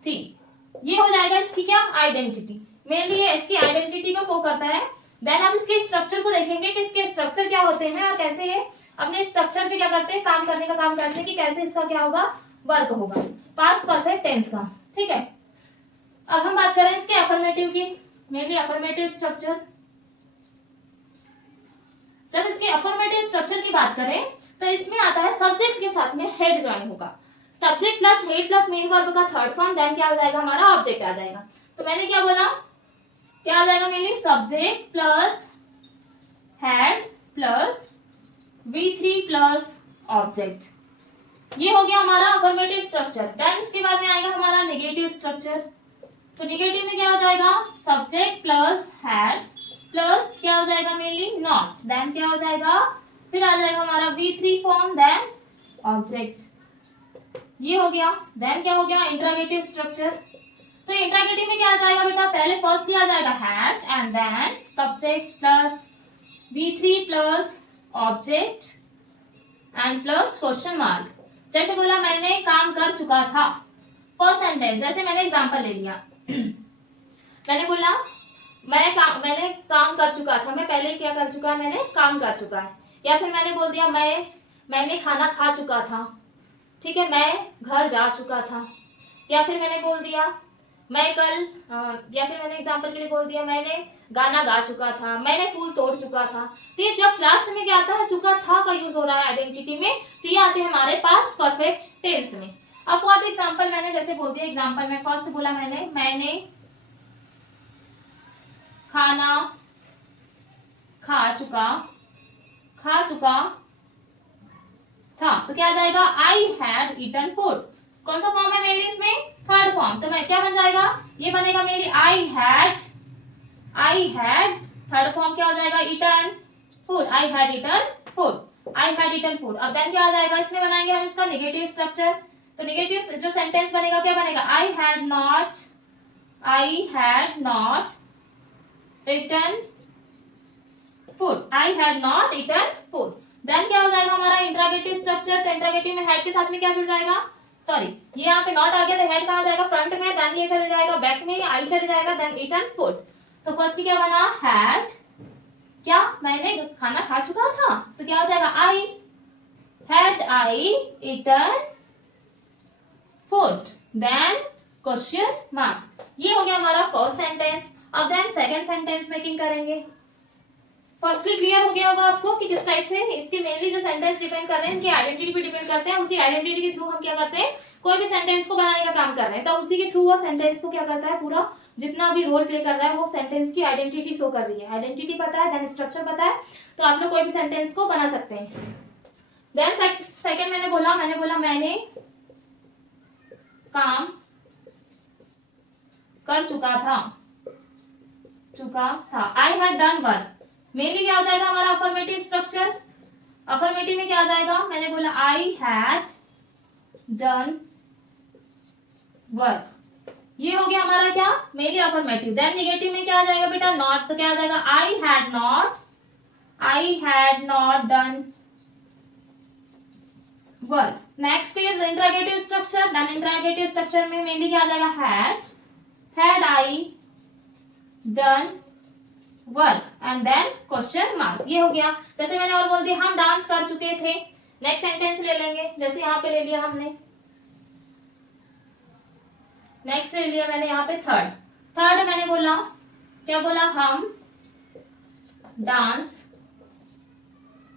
थी। ये हो जाएगा इसकी क्या, आइडेंटिटी। मेनली ये इसकी आइडेंटिटी को शो करता है। देन हम इसके स्ट्रक्चर को देखेंगे कि इसके स्ट्रक्चर क्या होते हैं और कैसे ये अपने स्ट्रक्चर पे क्या करते हैं, काम करने का काम करते हैं, कि कैसे इसका क्या होगा, वर्क होगा पास्ट परफेक्ट टेंस का। ठीक है, अब हम बात करें इसके अफर्मेटिव की, मेनली अफर्मेटिव स्ट्रक्चर। जब इसके अफर्मेटिव स्ट्रक्चर की बात करें तो इसमें आता है सब्जेक्ट के साथ में हेड ज्वाइन होगा। Subject plus had plus main verb का थर्ड फॉर्म, देन क्या हो जाएगा हमारा, ऑब्जेक्ट आ जाएगा। तो मैंने क्या बोला, क्या आ जाएगा, mainly subject plus had plus V3 plus object. ये हो गया हमारा अफर्मेटिव स्ट्रक्चर। देन इसके बाद में आएगा हमारा नेगेटिव स्ट्रक्चर। तो नेगेटिव में क्या हो जाएगा, सब्जेक्ट प्लस हेड प्लस क्या हो जाएगा, मेनली नॉट, देन क्या हो जाएगा, फिर आ जाएगा हमारा V3 फॉर्म, देन ऑब्जेक्ट। ये हो गया। देन क्या हो गया, इंट्रोगेटिव स्ट्रक्चर। तो इंट्रोगेटिव में क्या आ जाएगा बेटा, पहले फर्स्ट आ जाएगा had, and then subject plus V3 plus object and plus question mark. जैसे बोला मैंने काम कर चुका था, फर्स्ट सेंटेंस, जैसे मैंने एग्जांपल ले लिया मैंने बोला मैंने काम कर चुका था, मैं पहले क्या कर चुका है, मैंने काम कर चुका है। या फिर मैंने बोल दिया मैंने खाना खा चुका था, ठीक है, मैं घर जा चुका था। या फिर मैंने बोल दिया या फिर मैंने एग्जांपल के लिए बोल दिया मैंने गाना गा चुका था, मैंने फूल तोड़ चुका था। तो ये जब लास्ट में क्या आता है, चुका था का यूज हो रहा है आइडेंटिटी में, तो ये आते हैं हमारे पास परफेक्ट टेंस में। अब फॉर एग्जांपल मैंने जैसे बोल दिया, एग्जांपल में फर्स्ट बोला मैंने खाना खा चुका था, तो क्या आ जाएगा, आई हैड ईटन फूड। कौन सा फॉर्म है मेनली इसमें, थर्ड फॉर्म। तो मैं क्या बन जाएगा, ये बनेगा mainly I had, third form क्या हो जाएगा, eaten, food, I had eaten food, I had eaten food. अब देन क्या आ जाएगा, इसमें बनाएंगे हम इसका नेगेटिव स्ट्रक्चर। तो नेगेटिव जो सेंटेंस बनेगा क्या बनेगा, I had not eaten food, I had not eaten food. Then क्या हो जाएगा हमारा इंट्रोगेटिव स्ट्रक्चर। तो इंट्रोगेटिव में हेड के साथ में क्या जुड़ जाएगा, सॉरी ये यहाँ पे नॉट आ गया तो हेड कहाँ जाएगा, फ्रंट में, देन ये चले जाएगा बैक में, आई चले जाएगा, देन ईटन फूड। तो फर्स्ट क्या बना, हैड, क्या मैंने खाना खा चुका था, तो क्या हो जाएगा, I had I eaten food, then question mark. ये हो गया हमारा फर्स्ट सेंटेंस। अब देन सेकंड सेंटेंस मेकिंग करेंगे। फर्स्टली क्लियर हो गया होगा आपको कि किस टाइप से इसके मेनली जो सेंटेंस डिपेंड कर रहे हैं इनकी आइडेंटिटी पे डिपेंड करते हैं। उसी आइडेंटिटी के थ्रू हम क्या करते हैं, कोई भी सेंटेंस को बनाने का काम कर रहे हैं तो उसी के थ्रू वो सेंटेंस को क्या करता है, पूरा जितना भी रोल प्ले कर रहा है वो सेंटेंस की आइडेंटिटी शो कर रही है। आइडेंटिटी पता है, देन स्ट्रक्चर पता है, तो आप लोग कोई भी सेंटेंस को बना सकते हैं। देन सेकंड मैंने बोला मैंने काम कर चुका था, I had done work. Mainly क्या हो जाएगा हमारा अफर्मेटिव स्ट्रक्चर। अफर्मेटिव में क्या आ जाएगा, मैंने बोला आई हैड डन वर्क, ये हो गया हमारा क्या, मेनली अफर्मेटिव। देन नेगेटिव में क्या आ जाएगा बेटा, नॉट, तो क्या आ जाएगा, I had not done work. Next is interrogative structure. Then interrogative structure में मेनली क्या आ जाएगा, had I done work and then question mark. ये हो गया। जैसे मैंने और बोल दिया हम डांस कर चुके थे। नेक्स्ट सेंटेंस ले लेंगे, जैसे यहाँ पे ले लिया हमने, नेक्स्ट ले लिया मैंने यहाँ पे थर्ड मैंने बोला, क्या बोला, हम डांस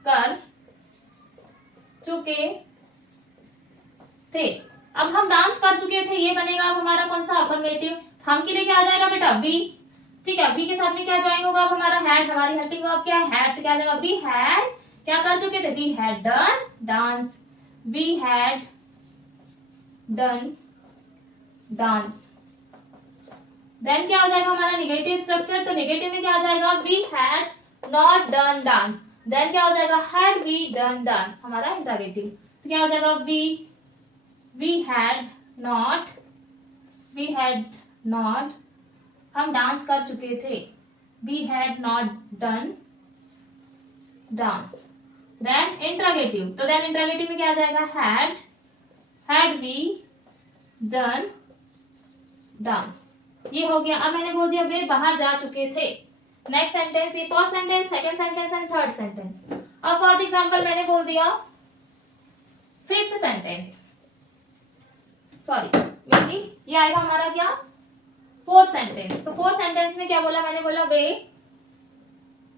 कर चुके थे। अब हम डांस कर चुके थे ये बनेगा अब हमारा कौन सा, अफर्मेटिव। हम के लिए क्या आ जाएगा बेटा, बी, ठीक है। बी के साथ में क्या ज्वाइन होगा अब हमारा, हैड, हमारी हेल्पिंग वर्ब क्या है, हैड, तो क्या आ जाएगा, बी हैड क्या कर चुके थे, we had done dance, we had done dance. Then क्या हो जाएगा हमारा नेगेटिव स्ट्रक्चर। तो नेगेटिव में क्या आ जाएगा, we had not done dance, then क्या हो जाएगा, हैड वी डन डांस, हमारा इंट्रोगेटिव। तो क्या हो जाएगा, वी हैड नॉट हम डांस कर चुके थे, we had not done dance. Then interrogative, तो देन इंट्रोगेटिव में क्या आ जाएगा, हैड वी डन डांस। ये हो गया। अब मैंने बोल दिया वे बाहर जा चुके थे। नेक्स्ट सेंटेंस, ये first sentence, second sentence and third sentence. अब फॉर एग्जांपल मैंने बोल दिया फिफ्थ सेंटेंस, सॉरी मेनली ये आएगा हमारा क्या, फोर्थ सेंटेंस। तो फोर्थ सेंटेंस में क्या बोला, मैंने बोला वे,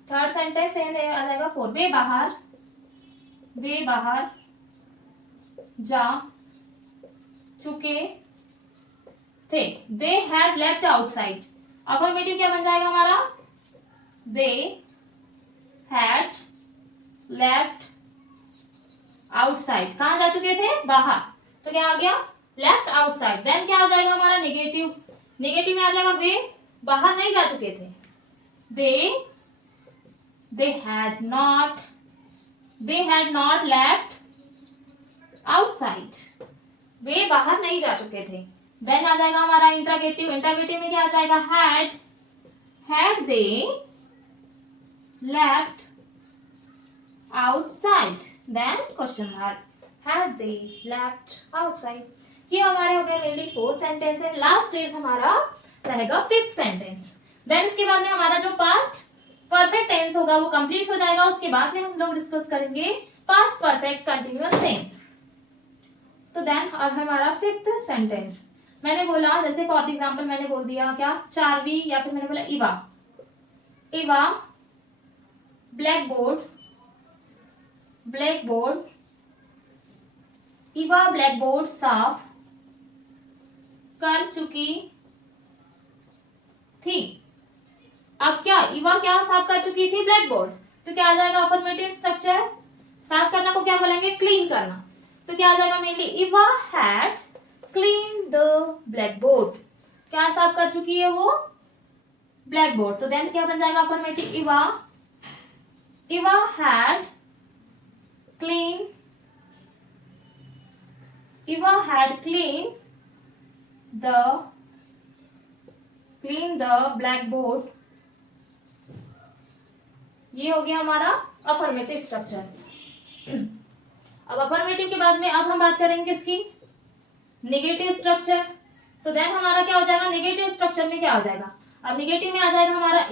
थर्ड सेंटेंस आ जाएगा फोर, वे बाहर जा चुके थे, they had left outside. Affirmative क्या बन जाएगा हमारा, दे हैड लेफ्ट आउटसाइड, कहां जा चुके थे, बाहर, तो क्या आ गया, लेफ्ट आउटसाइड। देन क्या आ जाएगा हमारा नेगेटिव, नेगेटिव में आ जाएगा वे बाहर नहीं जा चुके थे, they had not left outside, वे बाहर नहीं जा चुके थे। देन आ जाएगा हमारा इंट्रोगेटिव, इंट्रोगेटिव में क्या आ जाएगा, had they left outside, then question mark, had they left outside. ये हमारे हो गए मेनली फोर्थ सेंटेंस है। लास्ट इज हमारा रहेगा फिफ्थ सेंटेंस। देन इसके बाद में हमारा जो पास्ट परफेक्ट टेंस होगा वो कंप्लीट हो जाएगा। उसके बाद में हम लोग डिस्कस करेंगे पास्ट परफेक्ट कंटिन्यूअस टेंस। तो देन अब हमारा फिफ्थ सेंटेंस, मैंने बोला जैसे फॉर एग्जांपल मैंने बोल दिया क्या, चारवी, या फिर मैंने बोला इवा ब्लैकबोर्ड साफ कर चुकी थी। अब क्या, इवा क्या साफ कर चुकी थी, ब्लैकबोर्ड, तो क्या आ जाएगा अफर्मेटिव स्ट्रक्चर। साफ करना को क्या बोलेंगे, क्लीन करना, तो क्या आ जाएगा mainly, Eva had clean the blackboard, क्या साफ कर चुकी है वो, ब्लैकबोर्ड। तो देन क्या बन जाएगा affirmative, Eva had cleaned the blackboard. ये हो गया हमारा अफर्मेटिव स्ट्रक्चर। अब अफर्मेटिव के बाद में अब हम बात करेंगे किसकी, नेगेटिव स्ट्रक्चर। तो देन हमारा क्या हो जाएगा, नेगेटिव स्ट्रक्चर में क्या हो जाएगा, अब नेगेटिव में आ जाएगा हमारा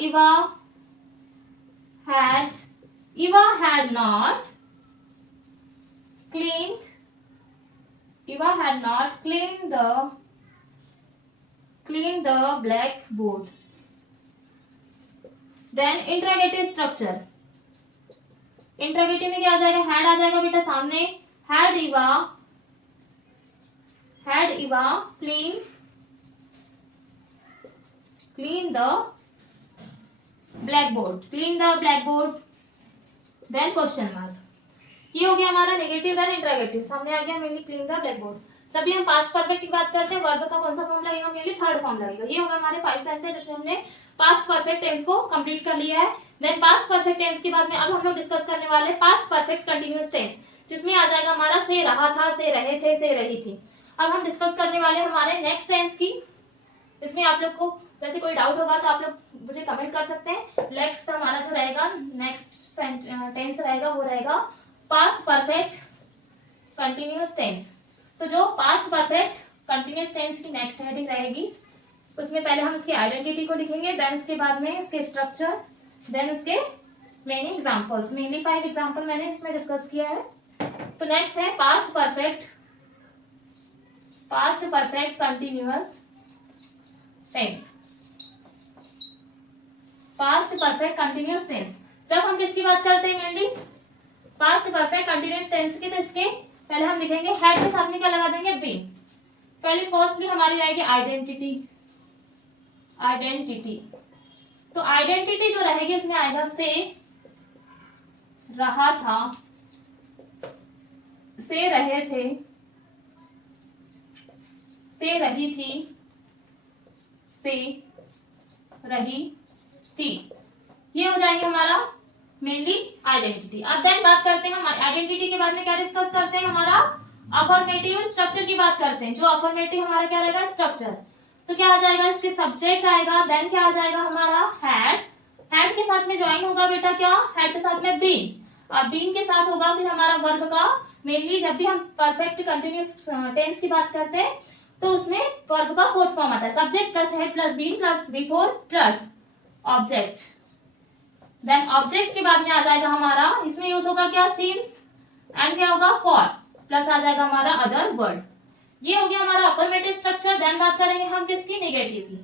Eva had not cleaned the blackboard. Then interrogative structure, interrogative में क्या आ जाएगा, हैड आ जाएगा बेटा सामने, हैड Eva clean the blackboard, then question mark. ये हो गया हमारा नेगेटिव देन इंट्रोगेटिव, सामने आ गया मेनली क्लीन द ब्लैकबोर्ड। जब भी हम पास्ट परफेक्ट की बात करते हैं वर्ब का कौन सा फॉर्म लगेगा, मेनली थर्ड फॉर्म लगेगा। ये होगा हमारे 5 सेंटेंस जिसमें हमने पास्ट परफेक्ट टेंस को कंप्लीट कर लिया है। देन पास्ट परफेक्ट टेंस के बाद में अब हम लोग डिस्कस करने वाले पास्ट परफेक्ट कंटिन्यूअस टेंस, जिसमें आ जाएगा हमारा से रहा था, से रहे थे, से रही थी। अब हम डिस्कस करने वाले हमारे नेक्स्ट टेंस की। इसमें आप लोग को वैसे कोई डाउट होगा तो आप लोग मुझे कमेंट कर सकते हैं। नेक्स्ट हमारा जो रहेगा नेक्स्ट टेंस रहेगा वो रहेगा पास्ट परफेक्ट कंटिन्यूअस टेंस। तो जो पास्ट परफेक्ट कंटिन्यूअस टेंस की नेक्स्ट हेडिंग रहेगी उसमें पहले हम इसकी आइडेंटिटी को लिखेंगे, देन उसके बाद में उसके स्ट्रक्चर, देन उसके मेन एग्जांपल्स। मेनली 5 एग्जांपल मैंने इसमें डिस्कस किया है। तो नेक्स्ट है past perfect continuous tense. Past perfect continuous tense जब हम किसकी बात करते हैं, mainly past perfect continuous tense की, तो इसके पहले हम लिखेंगे हैड के साथ में क्या लगा देंगे, बीन। पहले फर्स्टली हमारी रहेगी आइडेंटिटी। तो आइडेंटिटी जो रहेगी उसमें आएगा से रहा था, से रहे थे, से रही थी, से रही थी। ये हो जाएंगे हमारा मेनली आइडेंटिटी। अब देन बात करते हैं हम आइडेंटिटी के बाद में क्या डिस्कस करते हैं, हमारा अफर्मेटिव स्ट्रक्चर की बात करते हैं। जो अफर्मेटिव हमारा क्या रहेगा, स्ट्रक्चर। तो क्या आ जाएगा, इसके सब्जेक्ट आएगा, देन क्या आ जाएगा हमारा हैड के साथ में ज्वाइन होगा बेटा क्या, हैड के साथ में बीन। अब बीन के साथ होगा फिर हमारा वर्ब का, मेनली जब भी हम परफेक्ट कंटिन्यूअस टेंस की बात करते हैं तो उसमें वर्ब का फोर्थ फॉर्म आता है, subject plus had plus been plus before plus object. Then object के बाद में आ जाएगा हमारा, इसमें यूज होगा क्या, सिंस, एंड क्या होगा, फॉर, प्लस आ जाएगा हमारा अदर वर्ड। ये हो गया हमारा अफर्मेटिव स्ट्रक्चर। देन बात करेंगे हम किसकी, नेगेटिव की।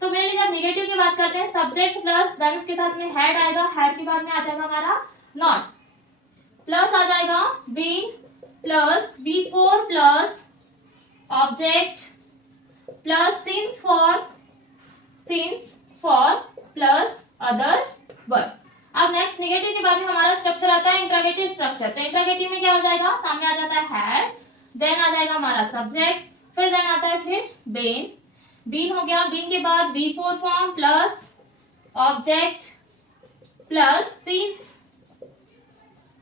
तो मेनली जब नेगेटिव की बात करते हैं सब्जेक्ट प्लस देन उसके साथ में हैड आएगा, हैड के बाद में आ जाएगा हमारा नॉट, प्लस आ जाएगा been plus before plus object plus since for plus other word. अब नेक्स्ट नेगेटिव के बाद में हमारा स्ट्रक्चर आता है इंट्रोगेटिव स्ट्रक्चर। तो इंट्रोगेटिव में क्या हो जाएगा, सामने आ जाता है हैड, देन आ जाएगा हमारा सब्जेक्ट, फिर देन आता है फिर बीन हो गया, बीन के बाद before form plus object plus since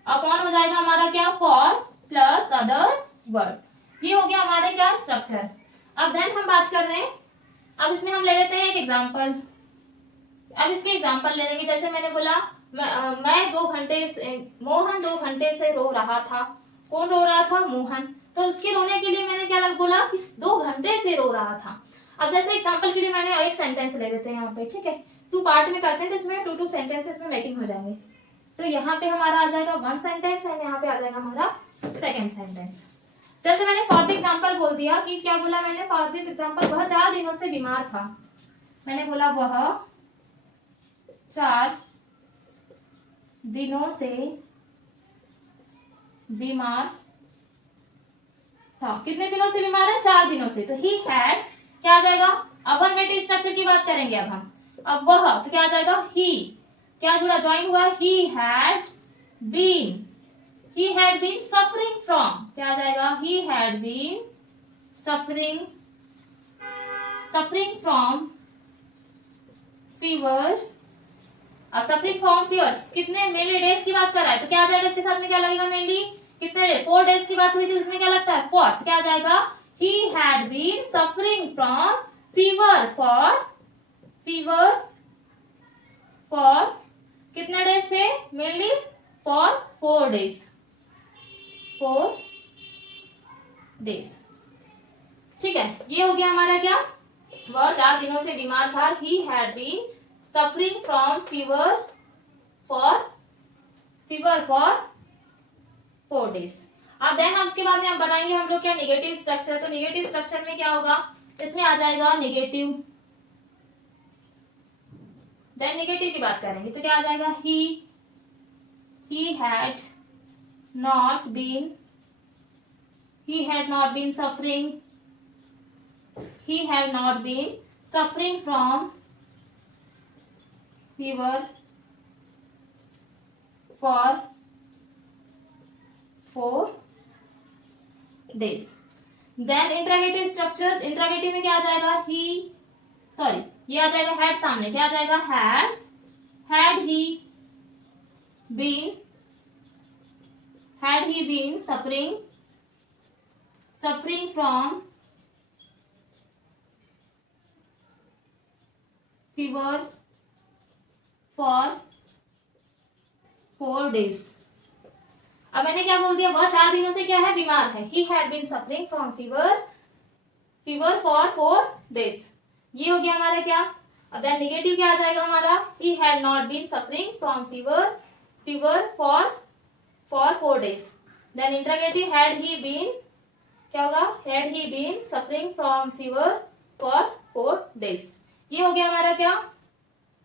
upon हो जाएगा हमारा क्या, फॉर प्लस अदर वर्ड। ये हो गया हमारे क्या, स्ट्रक्चर। अब देन हम बात कर रहे हैं, अब इसमें हम ले लेते हैं एक एग्जांपल। अब इसके एग्जांपल ले लेंगे, जैसे मैंने बोला मोहन 2 घंटे से रो रहा था। कौन रो रहा था, मोहन। तो उसके रोने के लिए मैंने क्या बोला कि 2 घंटे से रो रहा था। अब जैसे एग्जांपल के लिए मैंने एक सेंटेंस ले लेते हैं यहाँ पे, ठीक है, 2 पार्ट में करते हैं तो इसमें 2 सेंटेंसेस में मेकिंग हो जाएंगे। तो यहाँ पे हमारा आ जाएगा 1 सेंटेंस एंड यहाँ पे आ जाएगा हमारा 2nd सेंटेंस। जैसे मैंने फॉर द एग्जांपल बोल दिया कि क्या बोला मैंने, फॉर दिस एग्जांपल वह 4 दिनों से बीमार था। मैंने बोला वह 4 दिनों से बीमार था। कितने दिनों से बीमार है, 4 दिनों से। तो ही हैड क्या आ जाएगा, अफर्मेटिव स्ट्रक्चर की बात करेंगे अब हम। अब वह तो क्या आ जाएगा, ही क्या जुड़ा, ज्वाइन हुआ, he had been suffering from, क्या आ जाएगा, he had been suffering from fever अब सफरिंग फ्रॉम फीवर कितने मेनली डेज की बात कर रहा है, तो क्या आ जाएगा इसके साथ में, क्या लगेगा मेनली, कितने डे, 4 डेज की बात हुई थी, उसमें क्या लगता है फोर्थ, क्या आ जाएगा, he had been suffering from fever for कितने डेज से, मेनली फॉर 4 डेज, 4 डेज। ठीक है, ये हो गया हमारा क्या, वह 4 दिनों से बीमार था, he had been suffering from fever for 4 days. अब देन उसके बाद में हम बनाएंगे हम लोग क्या, निगेटिव स्ट्रक्चर। तो निगेटिव स्ट्रक्चर में क्या होगा, इसमें आ जाएगा निगेटिव, देन निगेटिव की बात करेंगे तो क्या आ जाएगा, he had not been suffering from fever for 4 days। Then interrogative structure, interrogative में क्या आ जाएगा, ये आ जाएगा हैड सामने, क्या आ जाएगा, had he been suffering from fever for 4 days। अब मैंने क्या बोल दिया, वह 4 दिनों से क्या है, बीमार है, he had been suffering from fever for 4 days। ये हो गया हमारा क्या। अब देन निगेटिव क्या आ जाएगा हमारा, he had not been suffering from fever for 4 days। Then interrogative had he been, क्या होगा, had he been suffering from fever for 4 days। ये हो गया हमारा क्या,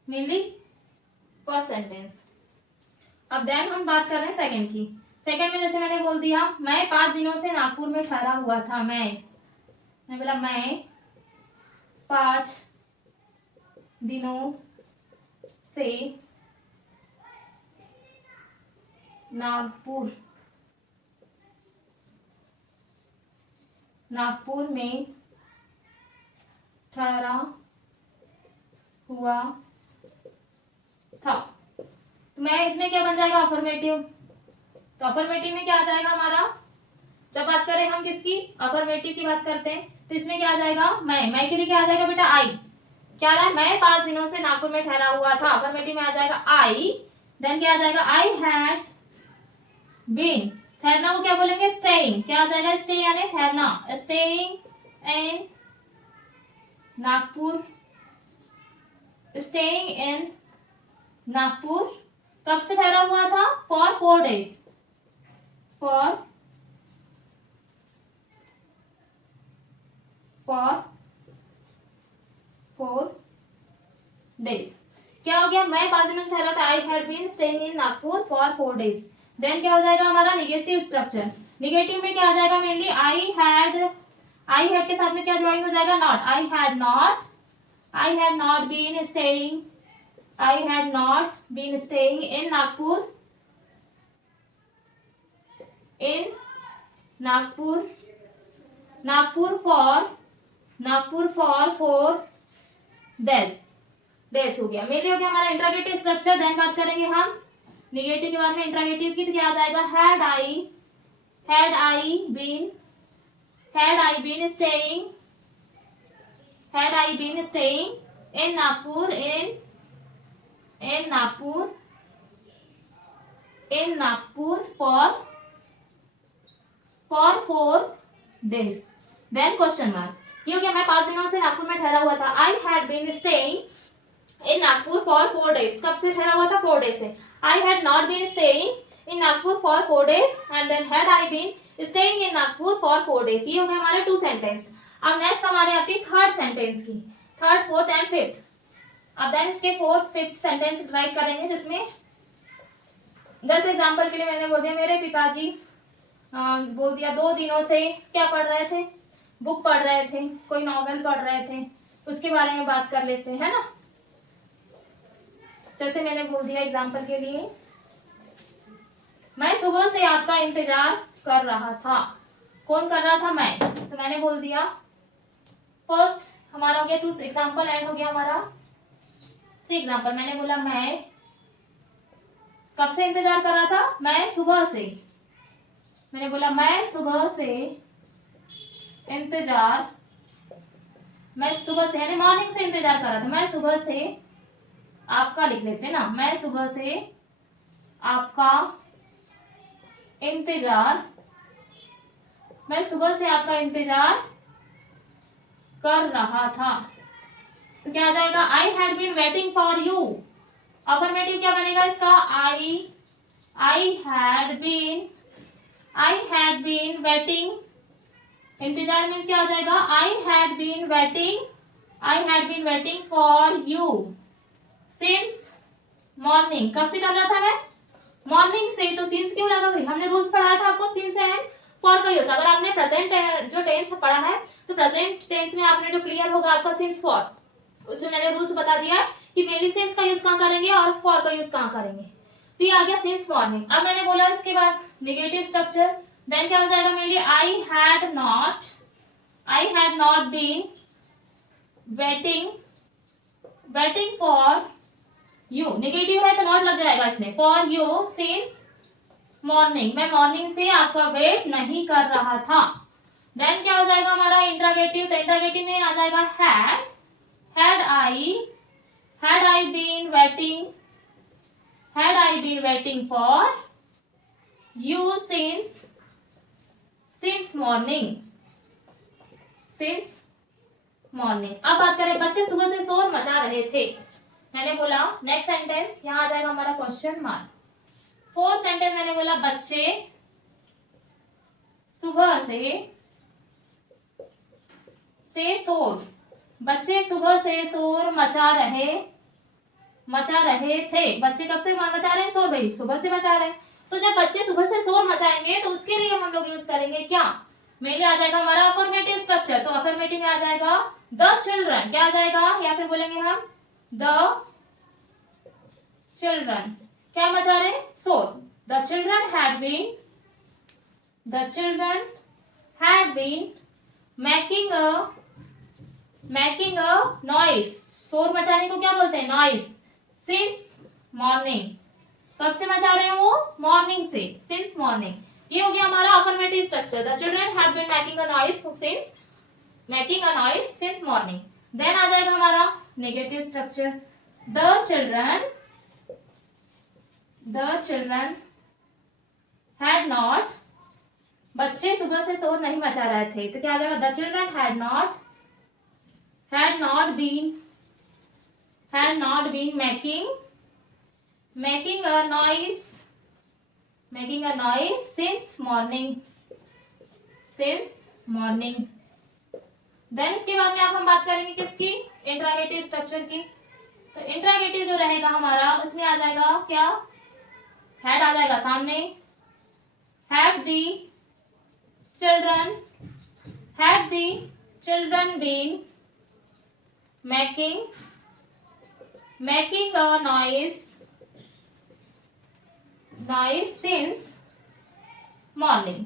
मेनली फर्स्ट सेंटेंस। अब देन हम बात कर रहे हैं सेकंड की। सेकंड में जैसे मैंने बोल दिया, मैं 5 दिनों से नागपुर में ठहरा हुआ था, मैं बोला मैं 5 दिनों से नागपुर में ठहरा हुआ था। तो मैं इसमें क्या बन जाएगा, अफर्मेटिव। तो अफर्मेटिव में क्या आ जाएगा हमारा, जब बात करें हम किसकी, अफर्मेटिव की बात करते हैं, तो इसमें क्या आ जाएगा, मैं के लिए क्या आ जाएगा बेटा, आई। क्या रहा है, मैं 5 दिनों से नागपुर में ठहरा हुआ था, अफर्मेटिव में आ जाएगा आई। देन क्या आ जाएगा, आई हैड बीन, ठहरना को क्या बोलेंगे, स्टेइंग, क्या आ जाएगा, स्टे यानी ठहरना, staying in Nagpur, staying in Nagpur, कब से ठहरा हुआ था, फॉर 4 डेज, फॉर 4 डेज। क्या हो गया, मैं 5 दिनों से ठहरा था, I had been staying in Nagpur for 4 days. Then क्या हो जाएगा हमारा निगेटिव स्ट्रक्चर। निगेटिव में क्या आ जाएगा, मेनली आई हैड के साथ में क्या ज्वाइन हो जाएगा, not, I had not been staying in Nagpur for 4 days हो गया, मेनली हो गया हमारा इंट्रोगेटिव स्ट्रक्चर। देन बात करेंगे हम निगेटिव के बाद में इंट्रोगेटिव की, तो क्या आ जाएगा, had I been staying in Nagpur for 4 days. Then question mark, ये हो गया मैं 5 दिनों से नागपुर में ठहरा हुआ था, I had been staying in Nagpur for 4 days, कब से ठहरा हुआ था, 4 डेज से। I had not been staying in Nagpur for 4 days and then had I been staying in Nagpur for 4 days. ये हो गए हमारे 2 सेंटेंस। अब नेक्स्ट हमारे आती है थर्ड सेंटेंस की, थर्ड, फोर्थ एंड फिफ्थ। अब देन इसके फोर्थ फिफ्थ सेंटेंस राइट करेंगे, जिसमें जैसे एग्जांपल के लिए मैंने बोल दिया, मेरे पिताजी बोल दिया 2 दिनों से क्या पढ़ रहे थे, बुक पढ़ रहे थे, कोई नॉवेल पढ़ रहे थे, उसके बारे में बात कर लेते हैं, है ना। जैसे मैंने बोल दिया एग्जांपल के लिए, मैं सुबह से आपका इंतजार कर रहा था। कौन कर रहा था, मैं। तो मैंने बोल दिया फर्स्ट हमारा हो गया 2 एग्जांपल एंड हो गया हमारा 3 एग्जांपल। मैंने बोला मैं कब से इंतजार कर रहा था? मैं सुबह से, मैंने बोला मैं सुबह से इंतजार, मैं सुबह से यानी मॉर्निंग से इंतजार कर रहा था। मैं सुबह से आपका लिख लेते ना, मैं सुबह से आपका इंतजार, मैं सुबह से आपका इंतजार कर रहा था। तो क्या आ जाएगा? I had been waiting for you. Affirmative क्या बनेगा इसका? आई हैड बीन वेटिंग, इंतजार मीन्स क्या आ जाएगा? I had been waiting for you since morning. कब से कर रहा था मैं? मॉर्निंग से। तो सिंस क्यों लगा भाई? हमने रूल्स पढ़ाया था आपको सिंस एंड फॉर का यूज। अगर आपने प्रेजेंट जो टेंस पढ़ा है तो प्रेजेंट टेंस में आपने जो क्लियर होगा आपका सिंस फॉर, उसमें मैंने रूल्स बता दिया कि मेनली सिंस का यूज कहाँ करेंगे और फॉर का यूज कहाँ करेंगे। तो ये आ गया सिंस मॉर्निंग। अब मैंने बोला इसके बाद नेगेटिव स्ट्रक्चर, देन क्या हो जाएगा? Mainly I had not been waiting for you. Negative है तो नॉट लग जाएगा इसमें। फॉर यू सिंस मॉर्निंग, मैं मॉर्निंग से आपका वेट नहीं कर रहा था। देन क्या हो जाएगा हमारा? इंट्रोगेटिव। तो इंट्रोगेटिव में आ जाएगा had I been waiting for you since morning. अब बात करें बच्चे सुबह से शोर मचा रहे थे। मैंने बोला नेक्स्ट सेंटेंस, यहां आ जाएगा हमारा क्वेश्चन मार्क। फोर्थ सेंटेंस मैंने बोला बच्चे सुबह से शोर मचा रहे थे। बच्चे कब से मचा रहे हैं शोर? भाई सुबह से मचा रहे हैं। तो जब बच्चे सुबह से शोर मचाएंगे तो उसके लिए हम लोग यूज करेंगे क्या? मेनली आ जाएगा हमारा अफर्मेटिव स्ट्रक्चर। तो अफर्मेटिव में आ जाएगा द चिल्ड्रन। क्या आ जाएगा? या फिर बोलेंगे हम द चिल्ड्रन क्या मचा रहे? शोर। The children had been making a noise. शोर मचाने को क्या बोलते हैं? नॉइस। Since morning. कब से मचा रहे हैं वो? मॉर्निंग से, सिंस मॉर्निंग। ये हो गया हमारा affirmative structure. The children have been making a noise since morning. Then आ जाएगा हमारा negative structure. The children had not, बच्चे सुबह से शोर नहीं मचा रहे थे। तो क्या आ जाएगा? The children had not been making a noise since morning. Then इसके बाद में आप हम बात करेंगे किसकी? इंट्रोगेटिव स्ट्रक्चर की। तो इंट्रोगेटिव जो रहेगा हमारा उसमें आ जाएगा क्या? हैड आ जाएगा सामने। Had the children been making a noise since morning.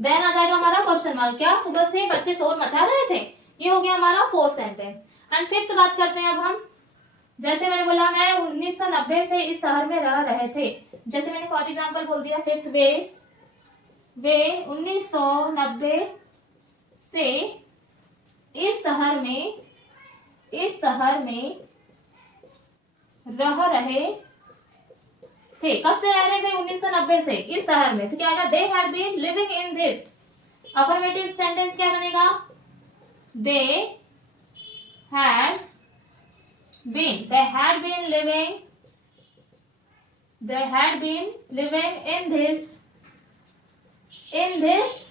Then आ जाएगा हमारा क्वेश्चन मार्क। क्या सुबह से बच्चे शोर मचा रहे थे? ये हो गया हमारा फोर्थ सेंटेंस। एंड फिफ्थ बात करते हैं अब हम। जैसे मैंने बोला मैं 1990 से इस शहर में रह रहे थे। जैसे मैंने फॉर एग्जाम्पल बोल दिया फिफ्थ, वे 1990 से इस शहर में रह रहे थे। कब से रह रहे भाई? 1990 से इस शहर में। तो क्या आएगा? They had been living in this. Affirmative sentence क्या बनेगा? They had been living in this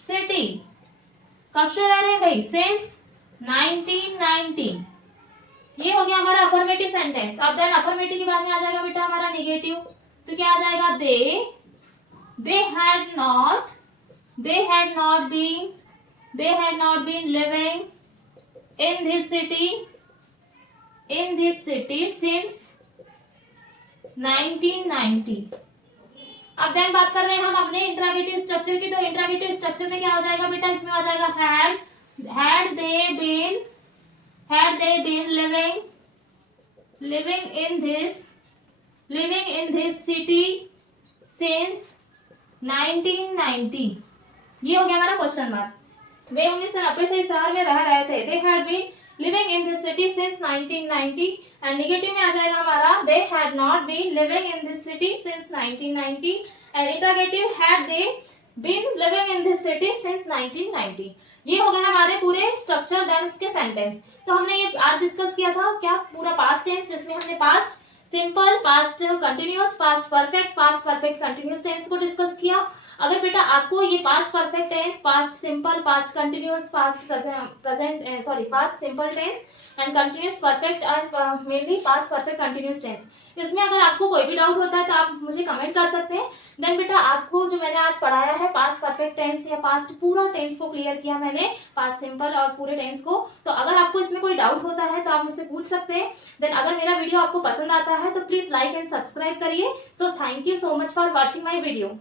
city. कब से रह रहे हैं भाई? सिंस 1990। ये हो गया हमारा अफर्मेटिव सेंटेंस। अब देन अफर्मेटिव के बाद में आ जाएगा बेटा हमारा नेगेटिव। तो क्या आ जाएगा? They had not been living in this city since 1990। अब देन बात कर रहे हैं हम अपने इंट्रोगेटिव स्ट्रक्चर की। तो इंट्रोगेटिव स्ट्रक्चर में क्या हो जाएगा बेटा? इसमें आ जाएगा had they been living living in this city since 1990। ये हो गया हमारा क्वेश्चन मार्क। वे 1990 से इस शहर में रह रहे थे। They had been living in this city since 1990। And negative में आ जाएगा हमारा they had not been living in this city since 1990। And interrogative had they been living in this city since 1990। ये हो गए हमारे पूरे स्ट्रक्चर देन इसके सेंटेंस। तो हमने ये आज डिस्कस किया था क्या, पूरा पास्ट टेंस, जिसमें हमने past simple, past continuous, past perfect continuous tense को डिस्कस किया। अगर बेटा आपको ये past perfect tense, past simple, past continuous, past simple tense and continuous perfect and mainly past perfect continuous tense, इसमें अगर आपको कोई भी डाउट होता है तो आप मुझे कमेंट कर सकते हैं। देन बेटा आपको जो मैंने आज पढ़ाया है पास्ट परफेक्ट टेंस या पास्ट पूरा टेंस को क्लियर किया मैंने, पास्ट सिंपल और पूरे टेंस को। तो अगर आपको इसमें कोई डाउट होता है तो आप मुझसे पूछ सकते हैं। देन अगर मेरा वीडियो आपको पसंद आता है तो प्लीज लाइक एंड सब्सक्राइब करिए। So thank you so much for watching my video.